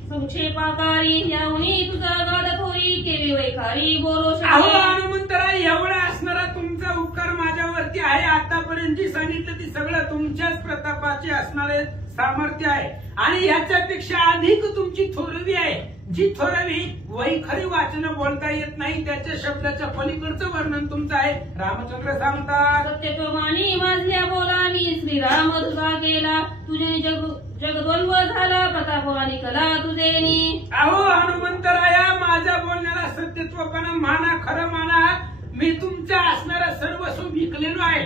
संक्षेपाकारी याहुनी तुझा गाड थोरी केली वैखारी बोलो. अहो हनुमंतरा एवढा असणारा तुमचा उपकार माझ्यावरती आहे. आतापर्यंत जी सांगितलं ती सगळं तुमच्याच प्रतापाचे असणारे सामर्थ्य आहे आणि याच्यापेक्षा अधिक तुमची थोरवी आहे. जी थोरावी वैखरी वाचन बोलता येत नाही त्याच्या शब्दाच्या पलीकडचं वर्णन तुमचं आहे. रामचंद्र सांगतात सत्यप्रमाणे माझल्या बोलानी श्रीराम तुझा केला तुझे जगद्वंद्व झाला प्रतापवानी कला तुझेनी. अहो हनुमंतराया माझ्या बोलण्याला सत्यत्वपणा माना, खरं माना. मी तुमच्या असणारा सर्वस्व विकलेलो आहे.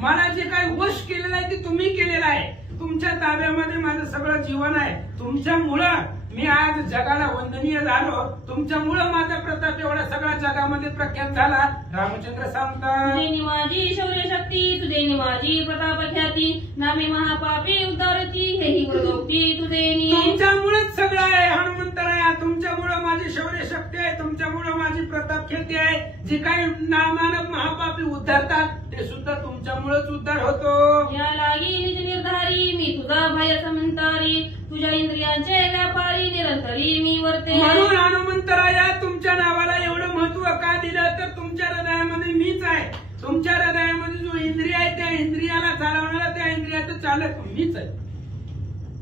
मला जे काही वश केलेलं आहे ते तुम्ही केलेलं आहे. तुमच्या ताब्यामध्ये माझं सगळं जीवन आहे. तुमच्यामुळं मी आज जगाला वंदनीय झालो. तुमच्यामुळं माझा प्रताप एवढा सगळ्या जगामध्ये प्रख्यात झाला. रामचंद्र सांगतात तुझे माझी शौर्य शक्ती तुझे माझी प्रताप ख्याती नामे महापापी उद्धारती हेही वृद्धोक्ती तुझेनी. तुमच्यामुळेच सगळं आहे हनुमंतराया. तुमच्यामुळं माझी शौर्य शक्ती आहे, तुमच्यामुळं माझी प्रताप ख्याती आहे. जे काही नामानव महापापी उद्धारतात ते सुद्धा तुमच्यामुळेच उद्धार होतो. या लागी निज निर्धारी मी तुझा भय समंतारी तुझ्या इंद्रियांचे व्यापारी निरंतरी मी वर्ते. म्हणून हनुमंतराया तुमच्या नावाला एवढं महत्व का दिलं तर तुमच्या हृदयामध्ये मीच आहे. तुमच्या हृदयामध्ये जो इंद्रिय आहे त्या इंद्रियाला चालवणारा त्या इंद्रियाचं चालक मीच आहे.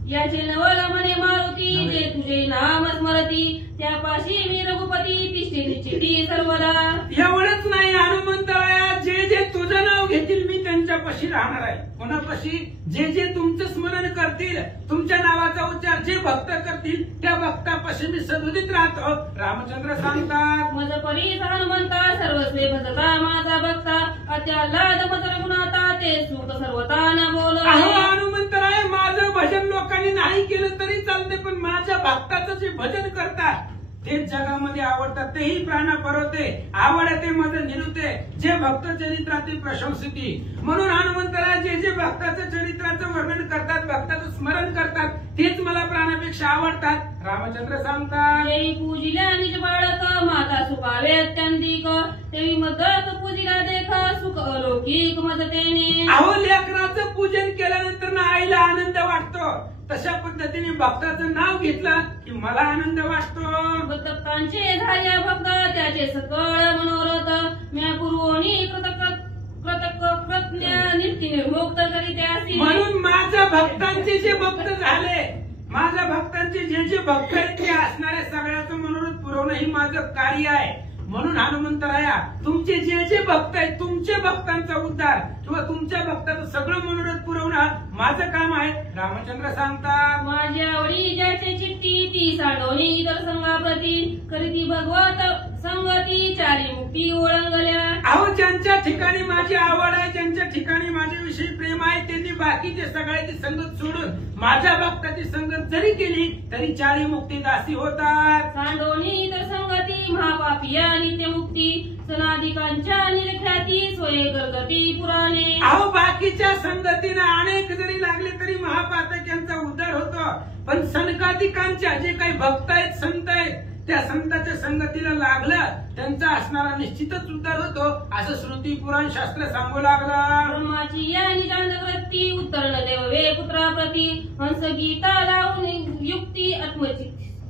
याचे नवल मने मारुती जे तुझे नाम स्मरती त्यापाशी मी रघुपती तिष्ठे निश्चिती सर्वदा. एवढंच नाही हनुमंतराया जे जे तुझं नाव घेतील मी त्यांच्यापाशी राहणार आहे. कोणापाशी? जे जे तुमचं स्मरण करतील, तुमच्या नावाचा उच्चार जे भक्त करतील त्या भक्तापाशी मी सदुदित राहतो. रामचंद्र सांगतात मज परी हनुमंता सर्वस्वे भजता माझा भक्ता अत्याल्हाद मज रघुनाथा ते सुख सर्वता न बोल. अहो हनुमंतराय माझं भजन लोकांनी नाही केलं तरी चालते पण माझ्या भक्ताचं जे भजन करतात तेच जगामध्ये आवडतात. तेही प्राणा परवते आवडते मज निरुते जे भक्त चरित्रातील प्रशंसिती. म्हणून हनुमंतराय जे जे भक्ताचं चरित्राचं वर्णन करतात भक्ताचं स्मरण करतात तेच मला प्राणापेक्षा आवडतात. रामचंद्र सांगतात देवी पूजिल्या निज बाळक माता सुखावे अत्यंतिक देवी मदत पूजिला देखा सुख अलौकिक मदतेने. अहो लेकराचं पूजन केल्यानंतर ना आईला आनंद वाटतो. तशा पद्धतीने भक्ताचं नाव घेतलं की मला आनंद वाटतो. भक्तांचे झाल्या भक्त त्याचे सकळ मनोरथ म्या पूर्वोनी कृतज्ञ नित्य निर्मुक्त करीत्यासी. म्हणून माझ्या भक्तांचे जे भक्त झाले माझ्या भक्तांचे जे जे भक्त आहेत ते असणाऱ्या सगळ्याचं मनोरथ पुरवणं ही माझं कार्य आहे. म्हणून हनुमंतराया तुमचे जे जे भक्त आहेत तुमच्या भक्तांचा उद्धार किंवा तुमच्या भक्ताचं सगळं मनोरथ पुरवणं माझं काम आहे. रामचंद्र सांगतात माझ्या आवडी ज्याचे चित्ती ती सांडोनी तर संगाप्रती करीती भगवत संगती चारी मुक्ती ओळंगल्या. अहो ज्यांच्या ठिकाणी माझी आवड आहे ज्यांच्या ठिकाणी माझ्याविषयी प्रेम आहे त्यांनी बाकीचे सगळ्याची संगत सोडून माझ्या भक्ताची संगत जरी केली तरी चारी मुक्ती दासी होतात. सांडोनी तर संगती महापापिया नित्य मुक्ती सनाधिकांच्या निरख्याती स्वये गर्गती पुराणे. अहो बाकीच्या संगतीनं अनेक जरी लागले तरी महापातक्यांचा उद्धार होतो. पण सनकाधिकांच्या जे काही भक्त आहेत संत आहेत त्या संतांच्या संगतीला लागलं त्यांचा असणारा निश्चितच उद्धार होतो असं श्रुती पुराण शास्त्र सांगू लागला. ब्रह्माची या निजांतवृत्ती उत्तरण देवे पुत्राप्रती हंस गीता लावून युक्ती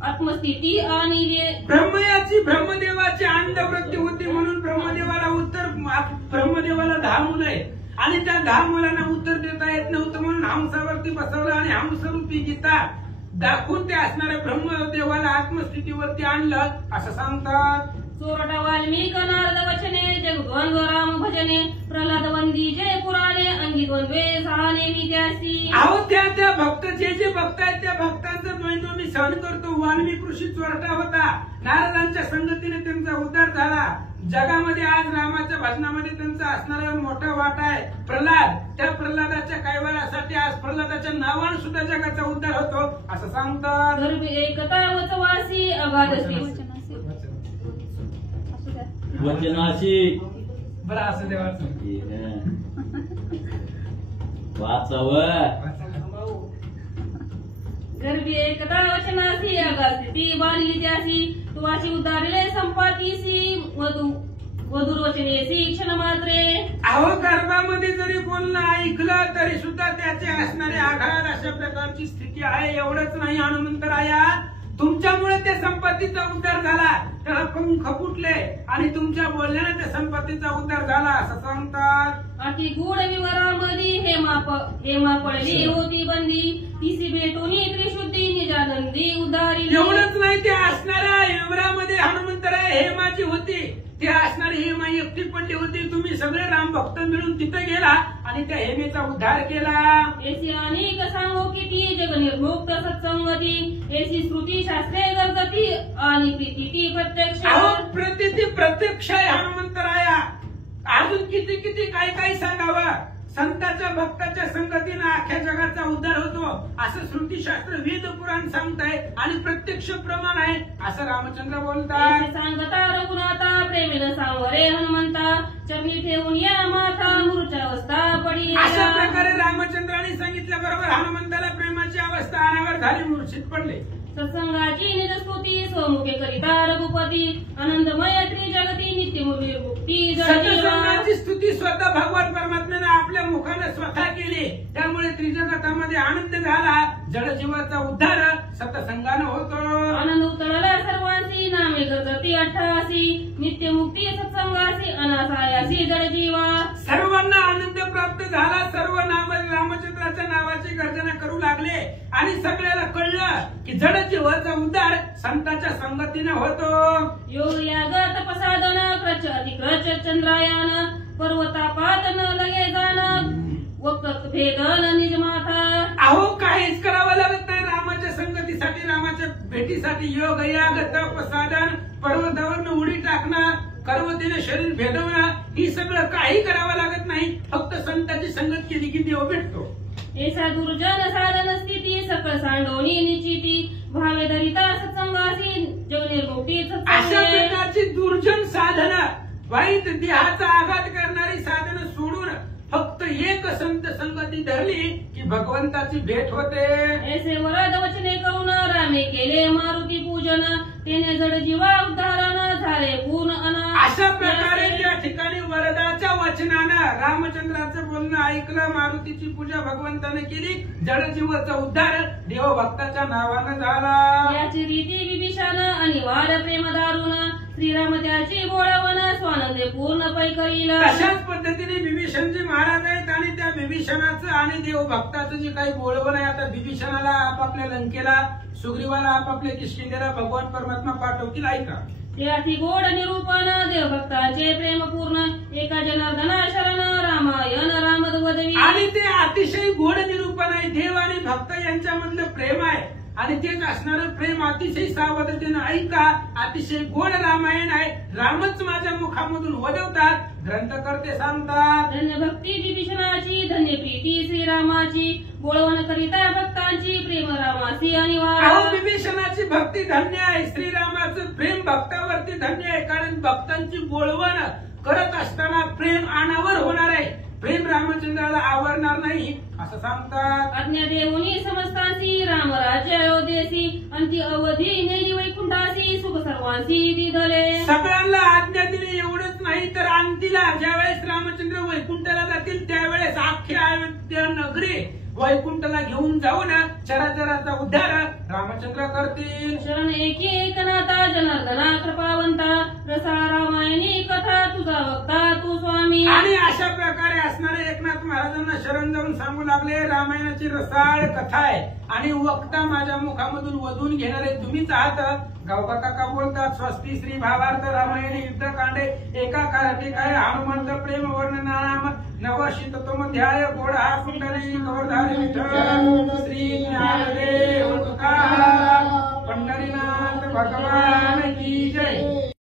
आत्मस्थिती आणि ब्रह्मयाची ब्रह्मदेवाची अंधवृत्ती होती म्हणून ब्रह्मदेवाला उत्तर ब्रह्मदेवाला 10 मुलं आहेत आणि त्या 10 मुलांना उत्तर देता येत नव्हतं म्हणून हंसावरती बसवलं आणि हंसरूपी गीता दाखवून ते असणाऱ्या ब्रह्मदेवाला आत्मस्थितीवरती आणलं असं सांगतात. चोरटा वाल्मिक नारद वचने जगद्वंद्व राम भजने प्रल्हाद वंदी जय पुराणे अंगी द्वंद्वे सहाने विद्यासी. अहो त्या भक्त जे जे भक्त आहेत त्या भक्तांचा द्वंद्व मी सहन करतो. वाल्मिक ऋषी चोरटा होता नारदांच्या संगतीने त्यांचा उद्धार झाला. जगामध्ये आज रामाच्या भजनामध्ये त्यांचा असणारा मोठा वाटा आहे. प्रल्हाद त्या प्रल्हादाच्या कैवल्यासाठी आज प्रल्हादाच्या नावाने सुद्धा जगाचा उद्धार होतो असं सांगतात. गर्भ एकता वचवासी अगाध वचनाशी बरं असं देवाचं वाचावं गर्भी एकता वचनासी अगास्थिती बालिली त्यासी तू अशी उदारिले संपातीसी वधुर वचनेसी क्षण मात्रे. अहो गर्भामध्ये जरी बोलणं ऐकलं तरी सुद्धा त्याचे असणारे आघात अशा प्रकारची स्थिती आहे. एवढंच नाही हनुमंतराया तुमच्यामुळे त्या संपत्तीचा उद्धार झाला. त्याला पंख फुटले आणि तुमच्या बोलण्याने त्या संपत्तीचा उद्धार झाला असं सांगतात. अति गूढ विवरामधी हेमा पडली होती बंदी तिसी भेटून त्रिशुद्धी निजानंदी उदारी. एवढंच नाही ते असणार हनुमंतराय हे माझी होती, ते असणारी ही माझी एकटी पडली होती. तुम्ही सगळे राम भक्त मिळून तिथे गेला आणि त्या हेमेचा उद्धार केला. एसी अनेक सांगो किती जग निर्मुक्त सत्संगती, एसी श्रुती शास्त्रे गरजती आणि प्रीती ती प्रत्यक्ष. अहो प्रतीती प्रत्यक्ष आहे हनुमंतराया. अजून किती किती काय काय सांगावं. संताच्या भक्ताच्या संगतीनं अख्ख्या जगाचा उद्धार होतो असं श्रुतीशास्त्र वेद पुराण सांगताय आणि प्रत्यक्ष प्रमाण आहे असं रामचंद्र बोलतात. एसी सांगता रघुनाथा प्रेमीला सांवरे हनुमंता, चरणी ठेवून या माता मूर्छा अवस्था पडी. अशा प्रकारे रामचंद्राने सांगितल्याबरोबर हनुमंताला प्रेमाची अवस्था अनावर झाली, मूर्छित पडले. सत्संगाची निजस्तुती स्वमुखे करिता रघुपती, आनंदमय त्रिजगती नित्य मुक्ती सत्संगाची स्तुती स्वतः भगवान परमात्म्याने आपल्या मुखाने स्वतः केली, त्यामुळे त्रिजगतामध्ये आनंद झाला. जडजीवाचा उद्धार सत्संगानं होतो. आनंद उतरला सर्वांशी, नामे गरजती अठ्ठासी, नित्य मुक्ती सत्संगासी अनासायासी जडजीवा. सर्वांना आनंद प्राप्त झाला. सर्व नाम रामचंद्राच्या नावाची गर्जना करू लागले आणि सगळ्याला कळलं की जड जीवाचा उद्धार संतांच्या संगतीने होतो. योग याग तपसाधन क्रच अतिक्रच चंद्रायन, पर्वतापात न लगे जाण वक्त भेदन निज माथा. अहो काहीच करावं लागत नाही रामाच्या संगतीसाठी, रामाच्या भेटीसाठी. योग याग तप साधन, पर्वतावरनं उडी टाकणं, कर्मतीने शरीर भेदवणं, ही सगळं काही करावं लागत नाही. फक्त संतांची संगत केली की देव भेटतो. ऐसा दुर्जन साधन स्थिती सकळ सांडोनी निश्चिती, भावे धरिता सत्संगासी जग निर्मुक्ती अशा सत्संगे. प्रकारची दुर्जन साधना, वाईट देहाचा आघात करणारी साधनं सोडून फक्त एक संत संगती धरली की भगवंताची भेट होते. ऐसे वरद वचने करून रामे केले मारुती पूजन, तेने जड जीवा उद्धारण झाले पूर्ण अनाथ. अशा प्रकारे त्या ठिकाणी वरदाच्या वचनानं रामचंद्राचं बोलणं ऐकलं, मारुतीची पूजा भगवंताने केली, जडजीवाचा उद्धार देवभक्ताच्या नावानं झाला. याची रीती विभीषण आणि वार प्रेम दारुण, श्रीराम त्याची बोळवण स्वानंदे पूर्ण पै करील. तशाच पद्धतीने विभीषणजी महाराज आहेत आणि त्या विभीषणाचं आणि देवभक्ताचं जे काही बोलवण आहे, आता विभीषणाला आपापल्या लंकेला, सुग्रीवाला आपापल्या किष्किंधेला भगवान परमात्मा पाठवतील. ऐका ते अति गोड निरूपण देवभक्तांचे प्रेम पूर्ण, एका जनार्दना शरण रामायण रामदवदवी. आणि ते अतिशय गोड निरूपण आहे. देव आणि भक्त यांच्यामधलं प्रेम आहे आणि तेच असणारं प्रेम अतिशय सावधतेनं ऐका. अतिशय गोड रामायण आहे. रामच माझ्या मुखामधून वदवतात, ग्रंथकर्ते सांगतात. धन्य भक्ती विभीषणाची, धन्य प्रीती श्रीरामाची, बोळवण करिता भक्तांची प्रेम रामासी अनिवार्य. अहो विभीषणाची भक्ती धन्य आहे, श्रीरामाचं प्रेम भक्तावरती धन्य आहे. कारण भक्तांची बोळवण करत असताना प्रेम अनावर होणार आहे, प्रेम रामचंद्राला आवरणार नाही असं सांगतात. आज्ञा देऊनी समस्तांसी, राम राज्य अयोध्येसी, अंती अवधी नेली वैकुंठासी, सुख सर्वांसी दिधले. सगळ्यांना आज्ञा दिली एवढंच नाही तर अंतीला ज्यावेळेस रामचंद्र वैकुंठाला जातील त्यावेळेस अख्ख्या अयोध्या नगरी वैकुंठाला घेऊन जाऊन चराचराचा उद्धार रामचंद्र करतील. शरण एकी एकनाथा जनार्दना कृपावंता, रसा रामायणी कथा तुझा वक्ता तू स्वामी. आणि अशा प्रकारे असणारे एकनाथ महाराजांना शरण जाऊन सांगू लागले, रामायणाची रसाळ कथा आहे आणि वक्ता माझ्या मुखामधून वधून घेणारे तुम्हीच आहात. गावका काका बोलतात, स्वस्ती श्री भावार्थ रामायणी युद्धकांडे एका काठी काय हनुमंत प्रेम वर्णनाम नवशीतोमध्याय गोड हा कुंडली गौरधारी विठ्ठल श्री ज्ञानदेव तुकाराम पंढरीनाथ भगवान की जय.